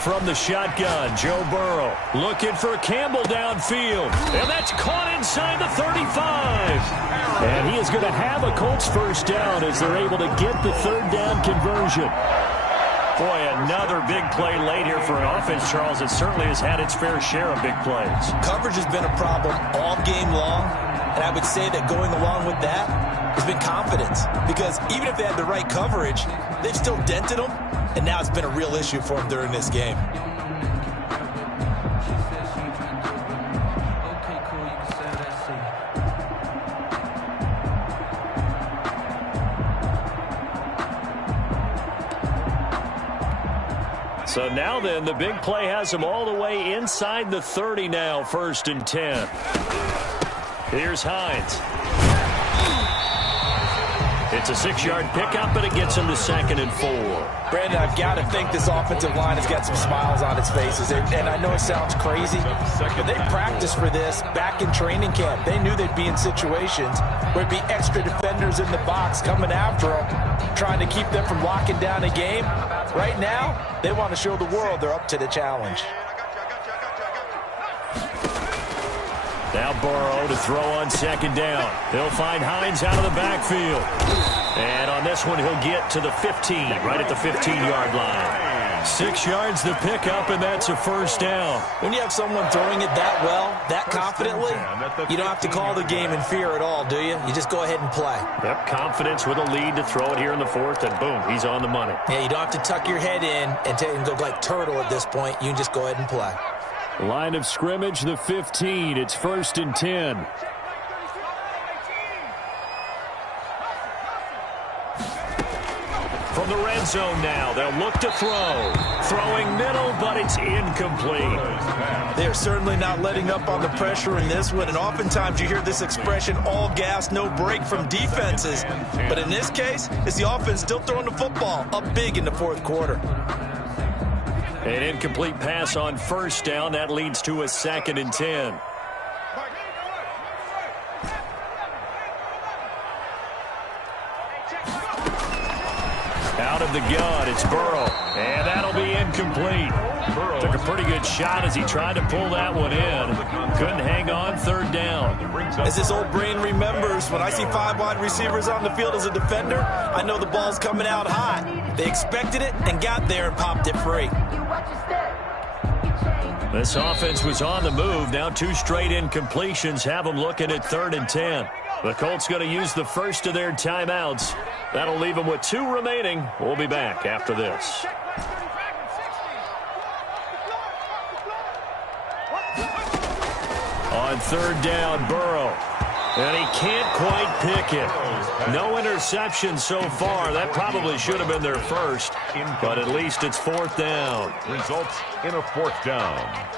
From the shotgun, Joe Burrow looking for Campbell downfield. And that's caught inside the 35. And he is going to have a Colts first down as they're able to get the third down conversion. Boy, another big play late here for an offense, Charles, that certainly has had its fair share of big plays. Coverage has been a problem all game long. And I would say that going along with that, has been confidence. Because even if they had the right coverage, they've still dented them, and now it's been a real issue for them during this game. So now then, the big play has them all the way inside the 30 now, 1st and 10. Here's Hines. It's a 6-yard pickup, and it gets him to 2nd and 4. Brandon, I've got to think this offensive line has got some smiles on its faces. And I know it sounds crazy, but they practiced for this back in training camp. They knew they'd be in situations where it'd be extra defenders in the box coming after them, trying to keep them from locking down a game. Right now, they want to show the world they're up to the challenge. Now Burrow to throw on 2nd down. He'll find Hines out of the backfield. And on this one, he'll get to the 15, right at the 15-yard line. 6 yards the pickup, and that's a 1st down. When you have someone throwing it that well, that confidently, you don't have to call the game in fear at all, do you? You just go ahead and play. Yep, confidence with a lead to throw it here in the 4th, and boom, he's on the money. Yeah, you don't have to tuck your head in and go like turtle at this point. You can just go ahead and play. Line of scrimmage, the 15. It's 1st and 10. From the red zone now, they'll look to throw. Throwing middle, but it's incomplete. They're certainly not letting up on the pressure in this one, and oftentimes you hear this expression, all gas, no break from defenses. But in this case, it's the offense still throwing the football up big in the 4th quarter. An incomplete pass on 1st down. That leads to a 2nd and 10. Out of the gun, it's Burrow. And that'll be incomplete. Took a pretty good shot as he tried to pull that one in. Couldn't hang on, 3rd down. As this old brain remembers, when I see 5 wide receivers on the field as a defender, I know the ball's coming out hot. They expected it and got there and popped it free. This offense was on the move. Now 2 straight incompletions have them looking at 3rd and 10. The Colts going to use the first of their timeouts. That'll leave them with 2 remaining. We'll be back after this. On 3rd down, Burrow. And he can't quite pick it. No interception so far. That probably should have been their first. But at least it's 4th down. Results in a 4th down.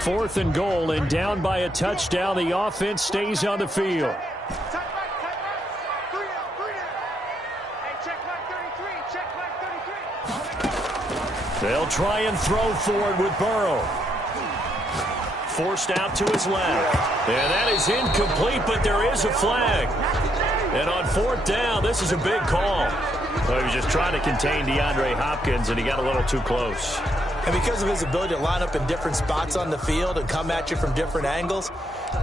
4th and goal, and down by a touchdown. The offense stays on the field. They'll try and throw for it with Burrow. Forced out to his left. And that is incomplete, but there is a flag. And on 4th down, this is a big call. So he was just trying to contain DeAndre Hopkins, and he got a little too close. And because of his ability to line up in different spots on the field and come at you from different angles,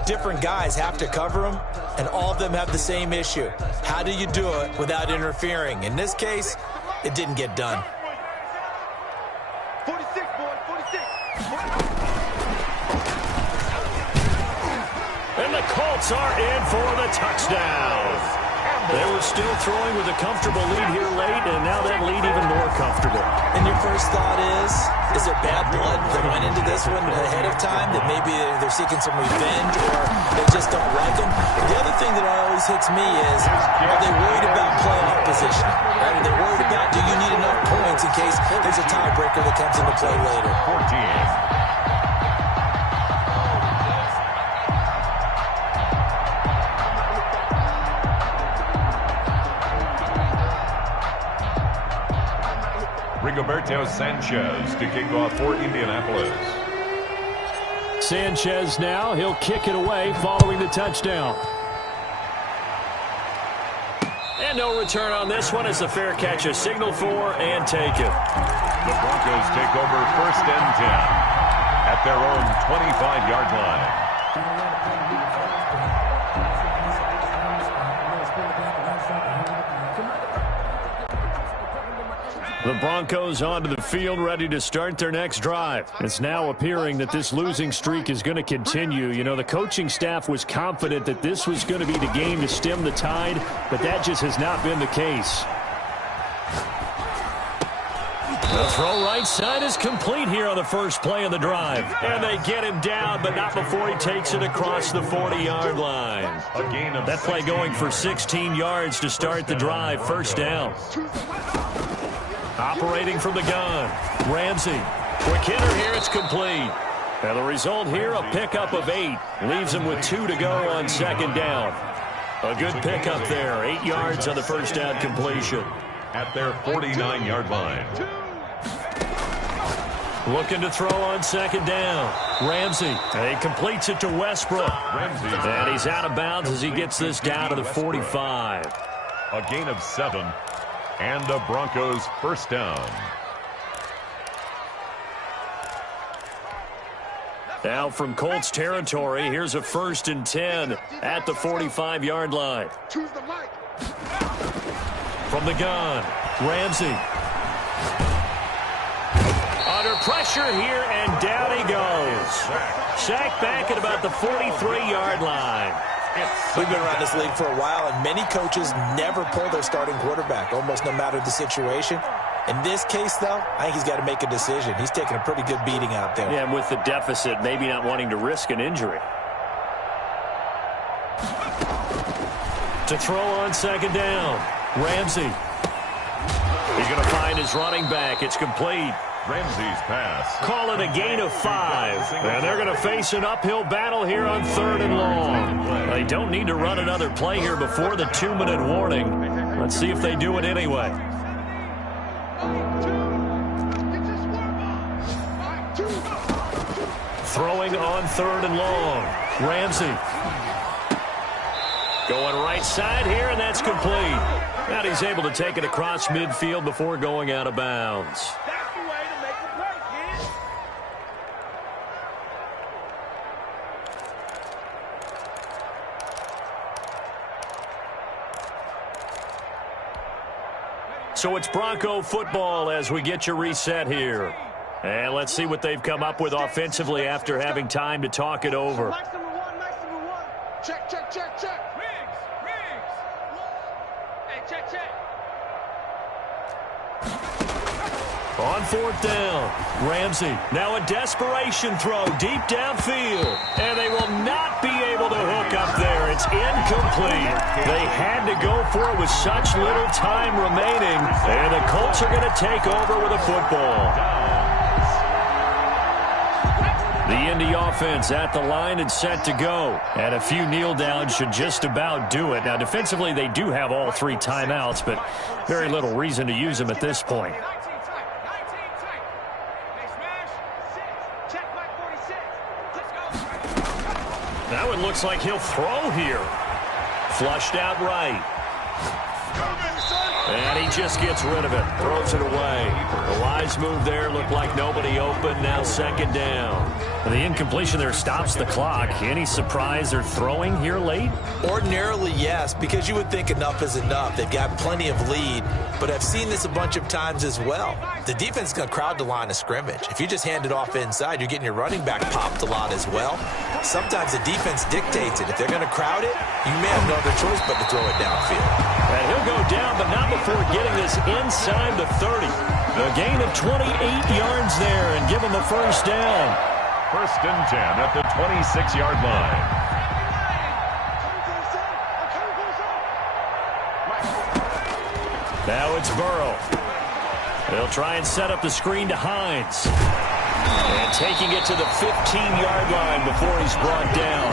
different guys have to cover him, and all of them have the same issue. How do you do it without interfering? In this case, it didn't get done. 46, boy, 46. And the Colts are in for the touchdown. They were still throwing with a comfortable lead here late, and now that lead even more comfortable. And your first thought is it bad blood that went into this one ahead of time, that maybe they're seeking some revenge or they just don't like them? The other thing that always hits me is, are they worried about playoff positioning? Right? Are they worried about, do you need enough points in case there's a tiebreaker that comes into play later? 14. Rigoberto Sanchez to kick off for Indianapolis. Sanchez now, he'll kick it away following the touchdown. And no return on this one as the fair catch is signaled for and taken. The Broncos take over 1st and 10 at their own 25-yard line. The Broncos onto the field, ready to start their next drive. It's now appearing that this losing streak is going to continue. You know, the coaching staff was confident that this was going to be the game to stem the tide, but that just has not been the case. The throw right side is complete here on the first play of the drive. And they get him down, but not before he takes it across the 40-yard line. That play going for 16 yards to start the drive. First down. Operating from the gun, Ramsey. Quick hitter here, it's complete. And the result here, a pickup of 8. Leaves him with 2 to go on second down. A good pickup there, 8 yards on the first down completion. At their 49-yard line. Looking to throw on second down. Ramsey. He completes it to Westbrook. And he's out of bounds as he gets this down to the 45. A gain of 7. And the Broncos first down. Now from Colts territory, here's a 1st and 10 at the 45-yard line. From the gun, Ramsey. Under pressure here, and down he goes. Sacked back at about the 43-yard line. We've been around this league for a while, and many coaches never pull their starting quarterback, almost no matter the situation. In this case, though, I think he's got to make a decision. He's taking a pretty good beating out there. Yeah, and with the deficit, maybe not wanting to risk an injury. To throw on second down, Ramsey. He's going to find his running back. It's complete. Ramsey's pass. Call it a gain of 5. And they're going to face an uphill battle here on 3rd and long. They don't need to run another play here before the 2-minute warning. Let's see if they do it anyway. Throwing on 3rd and long. Ramsey. Going right side here, and that's complete. Now he's able to take it across midfield before going out of bounds. So it's Bronco football as we get your reset here. And let's see what they've come up with offensively after having time to talk it over. Max number one. Check. Riggs. Hey, check. On 4th down, Ramsey. Now a desperation throw deep downfield. And they will not be able to hook up there. It's incomplete. They had to go for it with such little time remaining. And the Colts are going to take over with a football. The Indy offense at the line and set to go. And a few kneel downs should just about do it. Now, defensively, they do have all 3 timeouts, but very little reason to use them at this point. Now it looks like he'll throw here. Flushed out right. And he just gets rid of it. Throws it away. The wise move there. Looked like nobody open. Now second down. The incompletion there stops the clock. Any surprise they're throwing here late? Ordinarily, yes, because you would think enough is enough. They've got plenty of lead, but I've seen this a bunch of times as well. The defense is going to crowd the line of scrimmage. If you just hand it off inside, you're getting your running back popped a lot as well. Sometimes the defense dictates it. If they're going to crowd it, you may have no other choice but to throw it downfield. And he'll go down, but not before getting this inside the 30. A gain of 28 yards there and give him a first down. 1st and 10 at the 26-yard line. Now it's Burrow. They'll try and set up the screen to Hines. And taking it to the 15-yard line before he's brought down.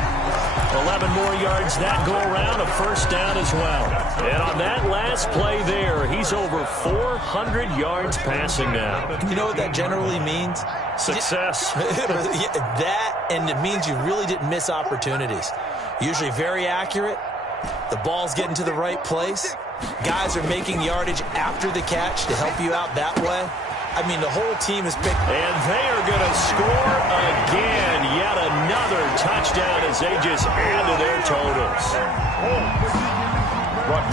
11 more yards that go around, a first down as well. And on that last play there, he's over 400 yards passing now. You know what that generally means? Success. That, and it means you really didn't miss opportunities. Usually very accurate. The ball's getting to the right place. Guys are making yardage after the catch to help you out that way. I mean, the whole team is picked. And they are going to score again. Yet another touchdown as they just add to their totals.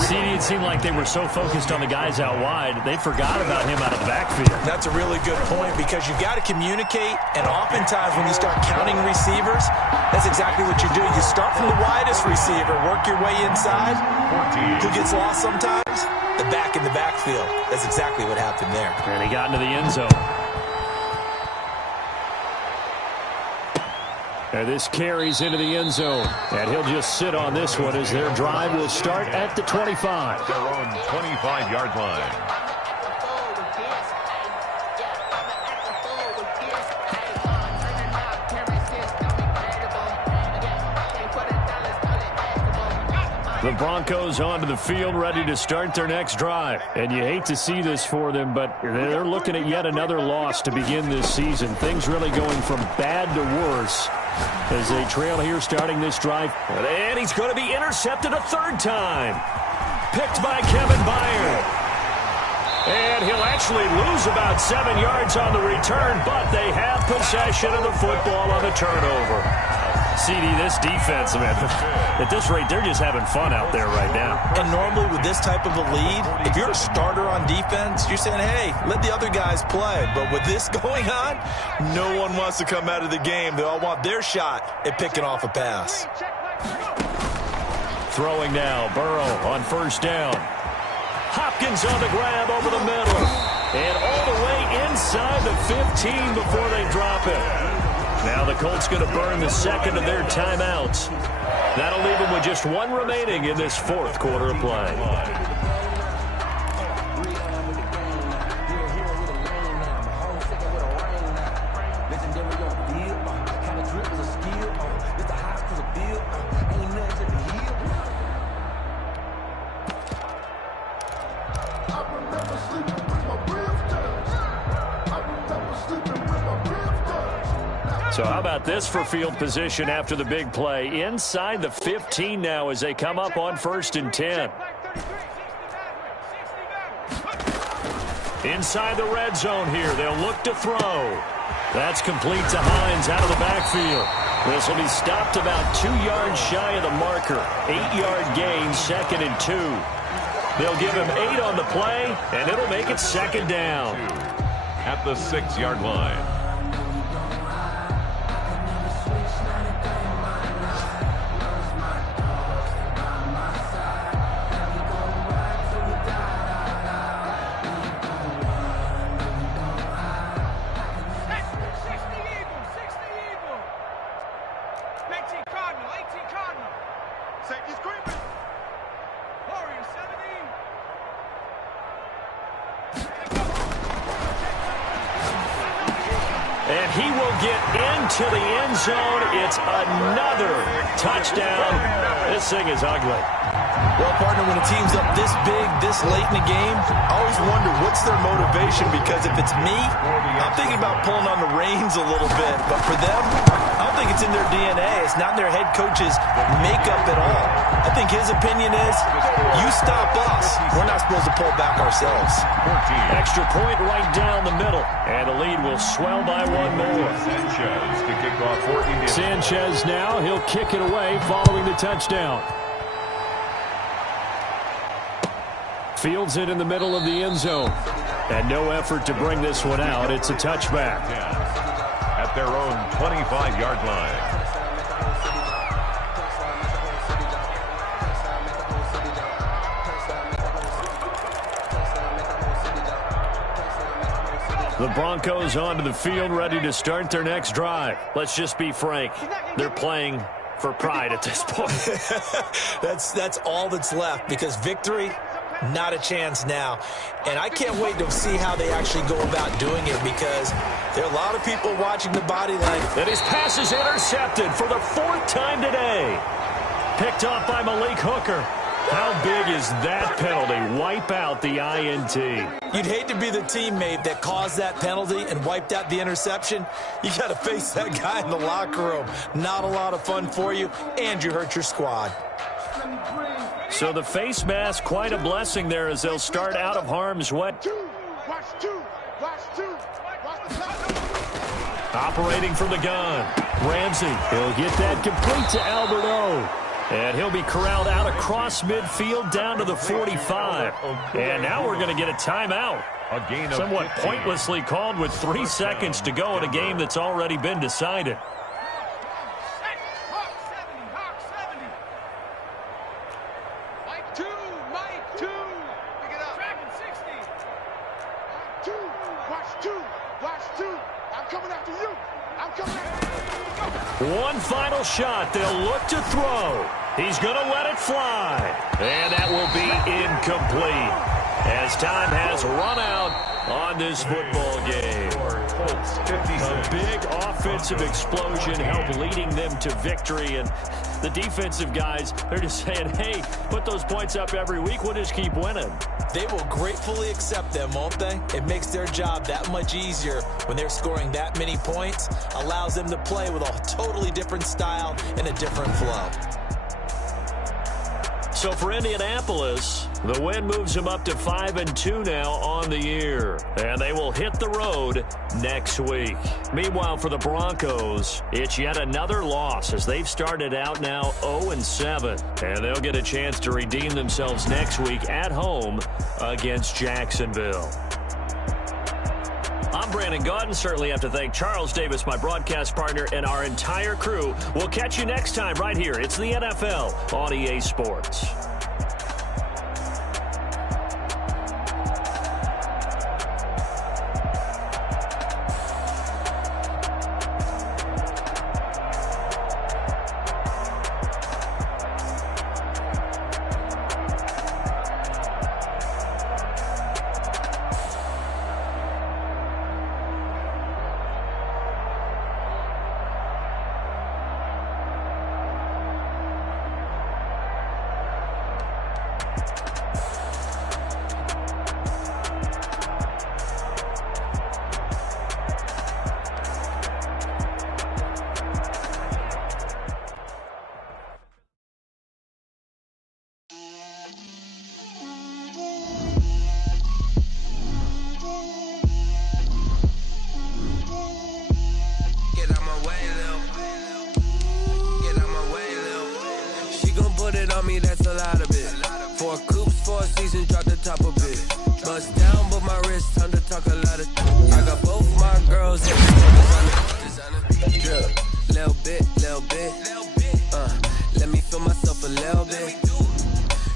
CD, it seemed like they were so focused on the guys out wide, they forgot about him out of the backfield. That's a really good point because you've got to communicate, and oftentimes when you start counting receivers, that's exactly what you do. You start from the widest receiver, work your way inside. Who gets lost sometimes? The back in the backfield. That's exactly what happened there. And he got into the end zone. And this carries into the end zone. And he'll just sit on this one as their drive will start at the 25. Their own 25-yard line. The Broncos onto the field, ready to start their next drive. And you hate to see this for them, but they're looking at yet another loss to begin this season. Things really going from bad to worse as they trail here starting this drive. And he's going to be intercepted a third time. Picked by Kevin Byard. And he'll actually lose about 7 yards on the return, but they have possession of the football on the turnover. CD, this defense, man, at this rate, they're just having fun out there right now. And normally with this type of a lead, if you're a starter on defense, you're saying, hey, let the other guys play. But with this going on, no one wants to come out of the game. They all want their shot at picking off a pass. Throwing now, Burrow on first down. Hopkins on the grab over the middle. And all the way inside the 15 before they drop it. Now the Colts going to burn the second of their timeouts. That'll leave them with just one remaining in this fourth quarter of play. So how about this for field position after the big play? Inside the 15 now as they come up on 1st and 10. Inside the red zone here. They'll look to throw. That's complete to Hines out of the backfield. This will be stopped about 2 yards shy of the marker. 8-yard gain, 2nd and 2. They'll give him 8 on the play, and it'll make it 2nd down. At the 6-yard line. And he will get into the end zone. It's another touchdown. This thing is ugly. Well, partner, when a team's up this big, this late in the game, I always wonder what's their motivation, because if it's me, I'm thinking about pulling on the reins a little bit. But for them, I don't think it's in their DNA. It's not in their head coach's makeup at all. I think his opinion is, you stop us, we're not supposed to pull back ourselves. Extra point right down the middle, and the lead will swell by one more. Sanchez to kick off 14. Sanchez now, he'll kick it away following the touchdown. Fields it in the middle of the end zone. And no effort to bring this one out. It's a touchback. At their own 25-yard line. The Broncos onto the field, ready to start their next drive. Let's just be frank. They're playing for pride at this point. That's all that's left, because victory, not a chance now. And I can't wait to see how they actually go about doing it, because there are a lot of people watching the body language. And his pass is intercepted for the 4th time today. Picked off by Malik Hooker. How big is that penalty? Wipe out the INT. You'd hate to be the teammate that caused that penalty and wiped out the interception. You got to face that guy in the locker room. Not a lot of fun for you, and you hurt your squad. So the face mask, quite a blessing there as they'll start out of harm's way. Operating from the gun. Ramsey, he'll get that complete to Albert O. And he'll be corralled out across midfield down to the 45. And now we're going to get a timeout. Somewhat pointlessly called with 3 seconds to go in a game that's already been decided. One final shot. They'll look to throw. He's going to let it fly. And that will be incomplete as time has run out on this football game. A big offensive explosion helped leading them to victory. And the defensive guys, they're just saying, hey, put those points up every week. We'll just keep winning. They will gratefully accept them, won't they? It makes their job that much easier when they're scoring that many points. Allows them to play with a totally different style and a different flow. So for Indianapolis, the win moves them up to 5-2 now on the year. And they will hit the road next week. Meanwhile, for the Broncos, it's yet another loss as they've started out now 0-7. And they'll get a chance to redeem themselves next week at home against Jacksonville. I'm Brandon Gaudin. Certainly have to thank Charles Davis, my broadcast partner, and our entire crew. We'll catch you next time right here. It's the NFL on EA Sports. That's a lot of it. 4 coops, 4 seasons, drop the top of it. Bust down, but my wrist, time to talk a lot of. I got both my girls in the drip. Little bit. Let me feel myself a little bit.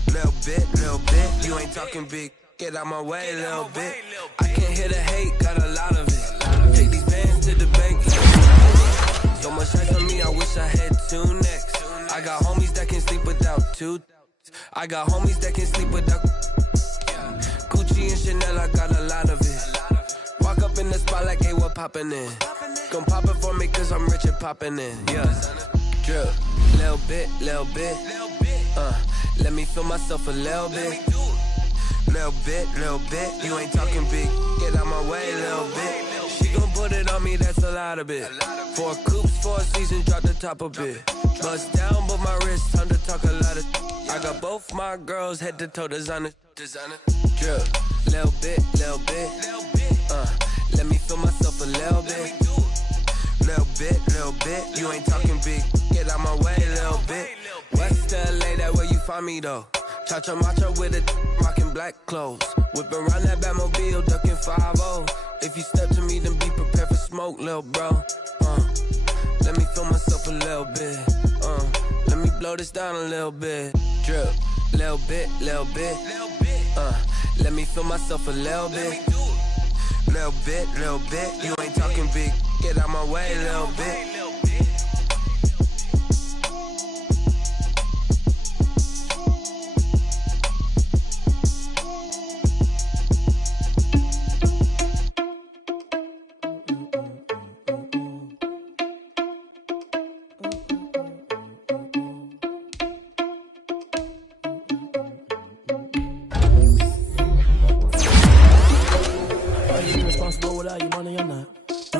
Little bit. You ain't talking big. Get out my way a little bit. I can't hear the hate, got a lot of it. Take these bands to the bank. So much ice on me, I wish I had 2 necks. I got homies that can sleep without 2. I got homies that can sleep without Gucci and Chanel, I got a lot of it. Walk up in the spot like, hey, what poppin' in? Gon' pop it for me cause I'm rich and poppin' in. Yeah, drip, little bit. Let me feel myself a little bit. Little bit. You ain't talking big. Get out my way a little bit. She gon' put it on me, that's a lot of it. 4 coops, 4 seasons, drop the top of it. Bust down, but my wrist, time to talk a lot of. I got both my girls head to toe designer. Drip, little bit. Let me feel myself a little bit. Little bit. You ain't talking big. Get out my way a little bit. West LA, that where you find me though. Cha-cha macha with it, rockin' black clothes. Whip around that Batmobile, duckin' 5-0. If you step to me, then be prepared for smoke, lil' bro. Let me feel myself a little bit. Let me blow this down a little bit. Drip, little bit. Let me feel myself a little bit. Little bit. You ain't talking big. Get out my way a little bit.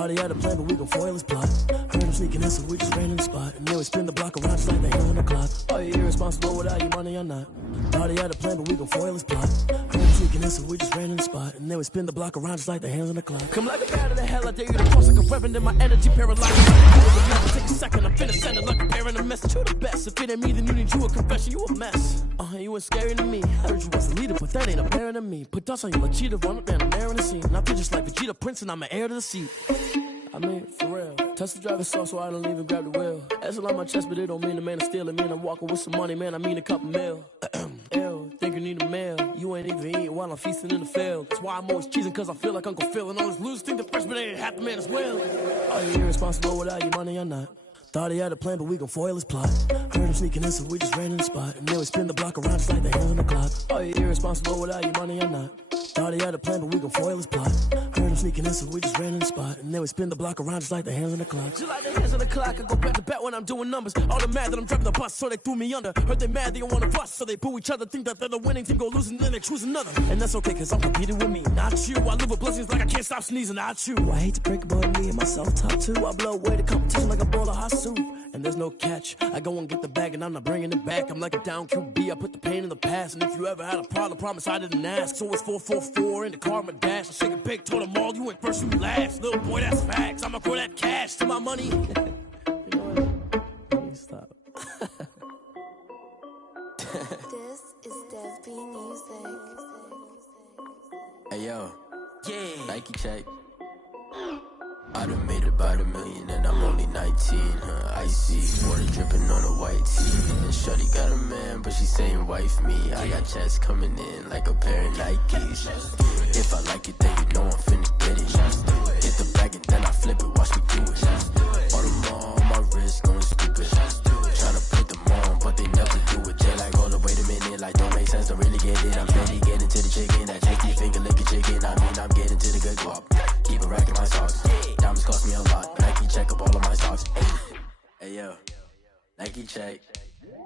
Thought he had a plan, but we gon' foil his plot. Heard him sneaking in, so we just ran in the spot. And then we spin the block around just like the hand on the clock. Are you irresponsible without your money or not? Thought he had a plan, but we gon' foil his plot. Heard him sneaking in, so we just ran in the spot. And then we spin the block around just like the hands on the clock. Come like a bat of the hell, I dare you to cross like a reverend, and my energy paralyzed. Take a second, I'm finna send it like a parent a message. You the best. If it ain't me, then you need you a confession. You a mess. You ain't scary to me. I heard you was a leader, but that ain't apparent to me. Put dust on you like cheetah, run up and I'm there in the scene. And I feel just like Vegeta Prince, and I'm an heir to the seat. I mean, for real. Touch the driver's sauce so I don't even grab the wheel. That's on my chest, but it don't mean the man is stealing. Man, I'm walking with some money, man, I mean a couple mil. Ew, think you need a meal. You ain't even eating while I'm feasting in the field. That's why I'm always cheesing, cause I feel like Uncle Phil. And all those losers think the freshman ain't half the man as well. Are you irresponsible without your money or not? Thought he had a plan, but we gon' foil his plot. Heard him sneaking in, so we just ran in the spot. And then we spin the block around just like the hands on the clock. Are you irresponsible without your money or not? Thought he had a plan, but we gon' foil his plot. Heard him sneaking in, so we just ran in the spot. And then we spin the block around just like the hands on the clock. Just like the hands on the clock, I go back to back when I'm doing numbers. All the mad that I'm driving the bus, so they threw me under. Heard they mad, they don't wanna bust, so they boo each other. Think that they're the winning team, go losing, then they choose another. And that's okay, cause I'm competing with me, not you. I live with blessings like I can't stop sneezing, not you. I hate to break it, but me and myself top two. I blow away the competition like a bowl of hot soup. And there's no catch. I go and get the bag and I'm not bringing it back. I'm like a down QB, I put the pain in the past. And if you ever had a problem, promise I didn't ask. So it's 444 in the car, my dash. I shake a big, told them all, you went first, you last. Little boy, that's facts. I'ma grow that cash to my money. You know what? Let me stop. This is Dev B Music. Hey yo, yeah. Nike check. I done made about $1 million and I'm only 19. Icy water dripping on a white tee. And shorty got a man, but she saying wife me. I got checks coming in like a pair of Nikes. If I like it, then you know I'm finna get it. Hit the bag and then I flip it, watch me do it. All them on my wrist going stupid. Tryna put them on, but they never do it. They like, hold up, wait a minute, like don't make sense, don't really get it. I'm steady getting to the chicken, that tasty finger licking chicken. I mean, I'm getting to the good guap. Keep a rack in my socks. Diamonds cost me a lot. Nike check up all of my stocks. Hey yo, Nike check.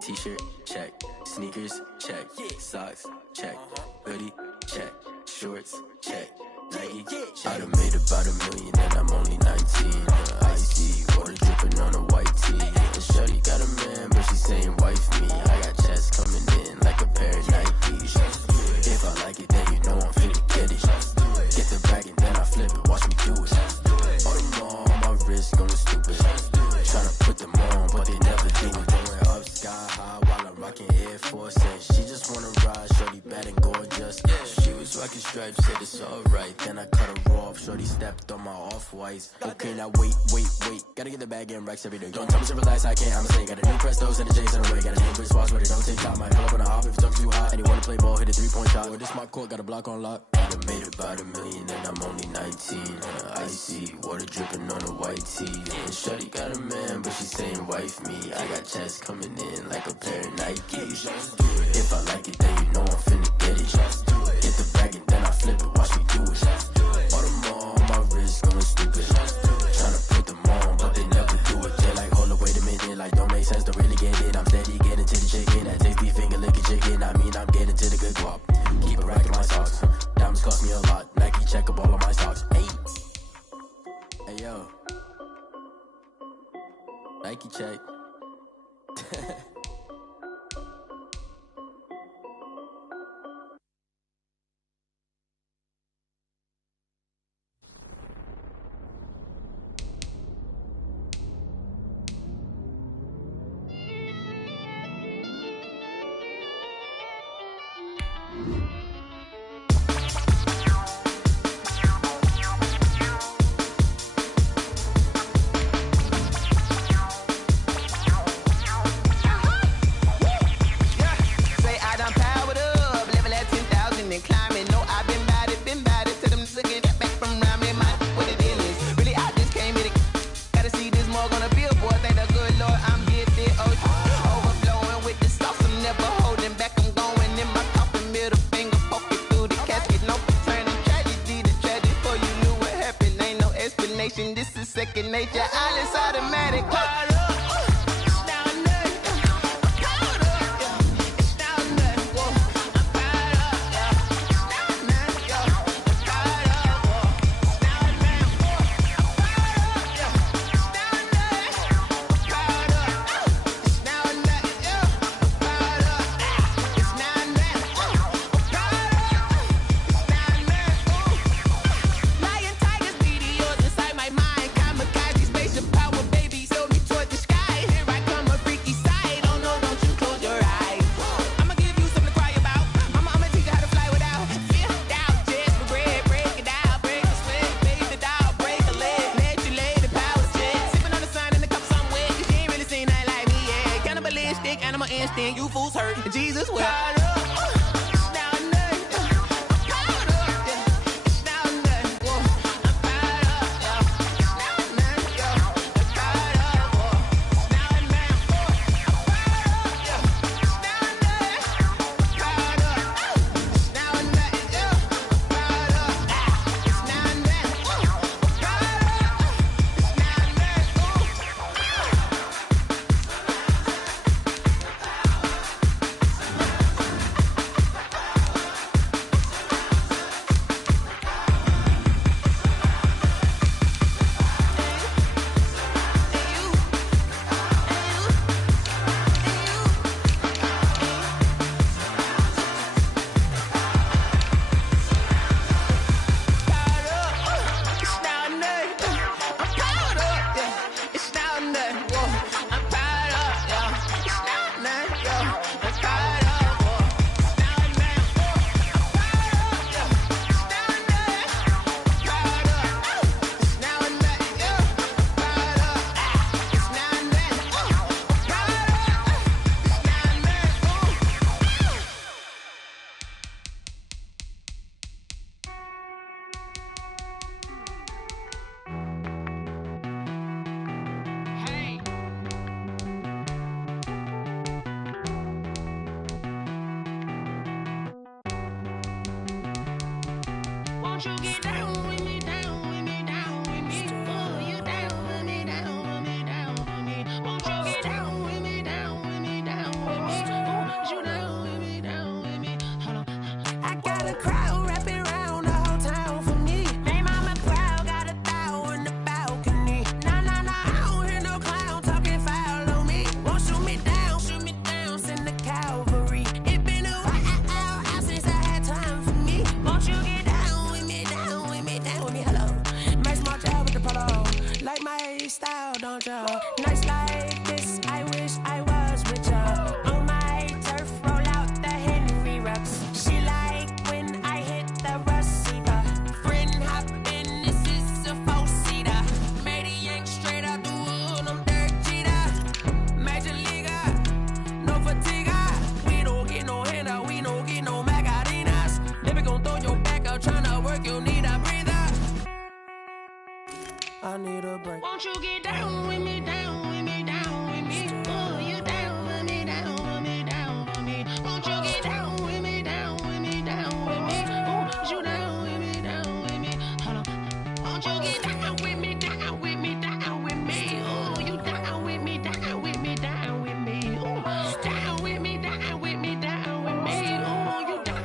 T-shirt check. Sneakers check. Socks check. Hoodie check. Shorts check. Nike check. I done made about $1 million and I'm only 19. Icy water dripping on a white tee. And shorty got a man, but she saying wife me. I got checks coming in like a pair of Nikes. If I like it, then you know I'm finna get it. Get the bag and then I flip it, watch me do it. All them on my wrist going stupid. Tryna put them on, but they never do it. Going up sky high while I'm rocking Air Force. And she just wanna ride, shorty bad and gorgeous. She was rocking stripes, said it's alright. Then I cut her off, shorty stepped on my off-whites. Okay, now wait. Gotta get the bag and racks every day. Don't tell me to relax, I can't, I'ma say. Got a new Prestos and a J's in the way. Got a new British watch, but it don't take time. Might pull up on a hop if it's up too high. And you wanna play ball, hit a 3-point shot. Or this my court, got a block on lock. I done made about $1 million and I'm only 19. Icy water dripping on a white tee. And shorty got a man, but she saying wife me. I got checks coming in like a pair of Nikes. If I like it, then you know I'm finna get it. Hit the bag and then I flip it, watch me do it. All them on my wrist going stupid. Tryna put them on, but they never do it. They like, hold up, wait a minute, like don't make sense, don't really get it. I'm steady getting to the chicken, that tasty finger licking chicken. I mean, I'm getting to the good guap. Keep a rack in my socks. Diamonds cost me a lot. Nike check up all of my stocks. Hey yo, Nike check. This is second nature, all is automatic. souls hurt, and Jesus wept. Won't you get down with me, down with me, down with me? Oh, you down with me, down with me, down with me. Won't you get down with me, down with me, down with me? Oh, you down with me, down with me? Hold on. I got a crowd wrapping around the whole town for me. Hey, mama, crowd got a thou in the balcony. Nah, nah, nah, I don't hear no clown talking foul on me. Won't shoot me down, send the cavalry. It been a while since I had time for me. Won't you get down with me, down with me, down with me? Hello. Match my job with the polo. Like my style, don't you? Nice like this, I wish I was with ya. On my turf, roll out the Henry Rux. She like when I hit the receiver. Friend hop in, this is a four-seater. Made a yank straight out the wood, I'm Derek Jeter. Major leaguer, no fatigue. We don't get no handout, we don't get no Macarinas. Never gon' throw your back out, tryna work, you need a breather. I need a break. Won't you get down with me, down with me, down with me? Oh, you down with me, down with me, down with me? Won't you get down with me, down with me, down with me? Oh, you down with me, down with me? Hold on. Won't you get down with me, down with me, down with me? Oh, you down with me, down with me, down with me? Oh, down with me, down with me, down with me? Oh, you down.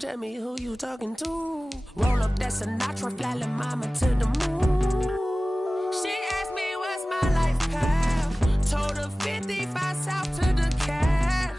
Tell me who you talking to. Roll up that Sinatra, fly la mama to the moon. She asked me what's my life path. Told her 55 south to the cab.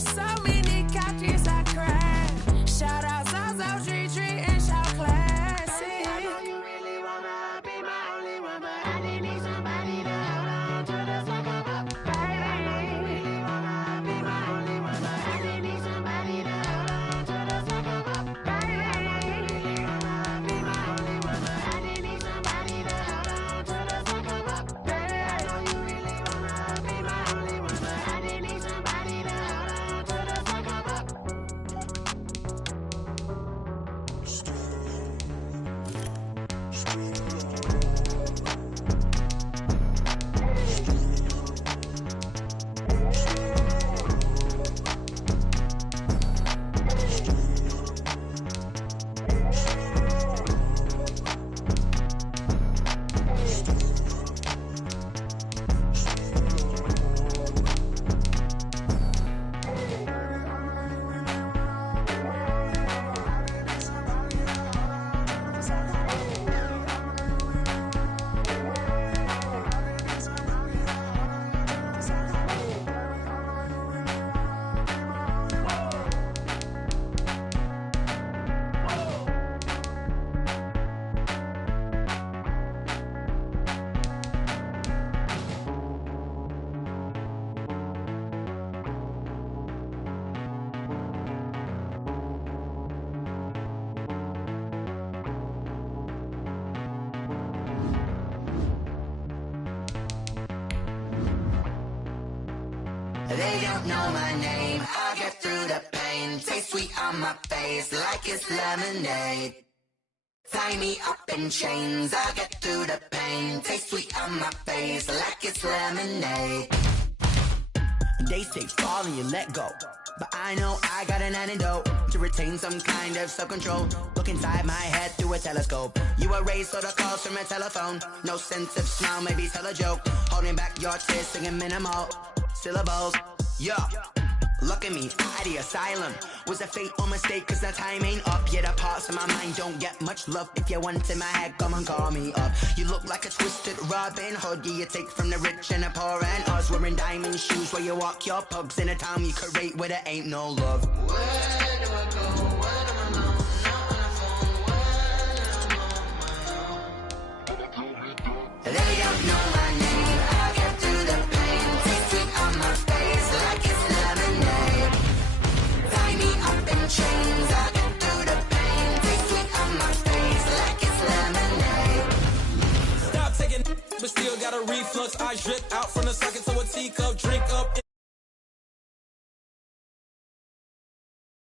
So many couches I cried. Shout out South Street and shout classic. I know you really wanna be my only one, but I didn't need somebody to hold on to the second up. Baby, I know you really wanna be my only one, but I didn't need somebody to hold on to the second up. Baby, I know you really wanna be my only one, but I didn't need somebody to They don't know my name, I'll get through the pain. Taste sweet on my face like it's lemonade. Tie me up in chains, I'll get through the pain. Taste sweet on my face like it's lemonade. They say fall and you let go, but I know I got an antidote to retain some kind of self-control. Look inside my head through a telescope. You erase all the calls from a telephone. No sense of smile, maybe tell a joke. Holding back your tears, singing minimal syllables. Yeah, look at me, at the asylum. Was a fate or mistake, cause the time ain't up. Yet the parts of my mind don't get much love. If you want in my head, come and call me up. You look like a twisted Robin Hood. Yeah, you take from the rich and the poor and us. Wearing diamond shoes where you walk your pugs in a town you create where there ain't no love. Where do I go? Where do I know? Not on the phone. Where am I on my own? They don't know my name. I'll get through the pain. Taste sweet on my face like it's lemonade. Tie me up in chains. I'll get through the pain. Taste sweet on my face like it's lemonade. Stop taking, but still got a reflux. I drip out from the socket to a teacup. Drink up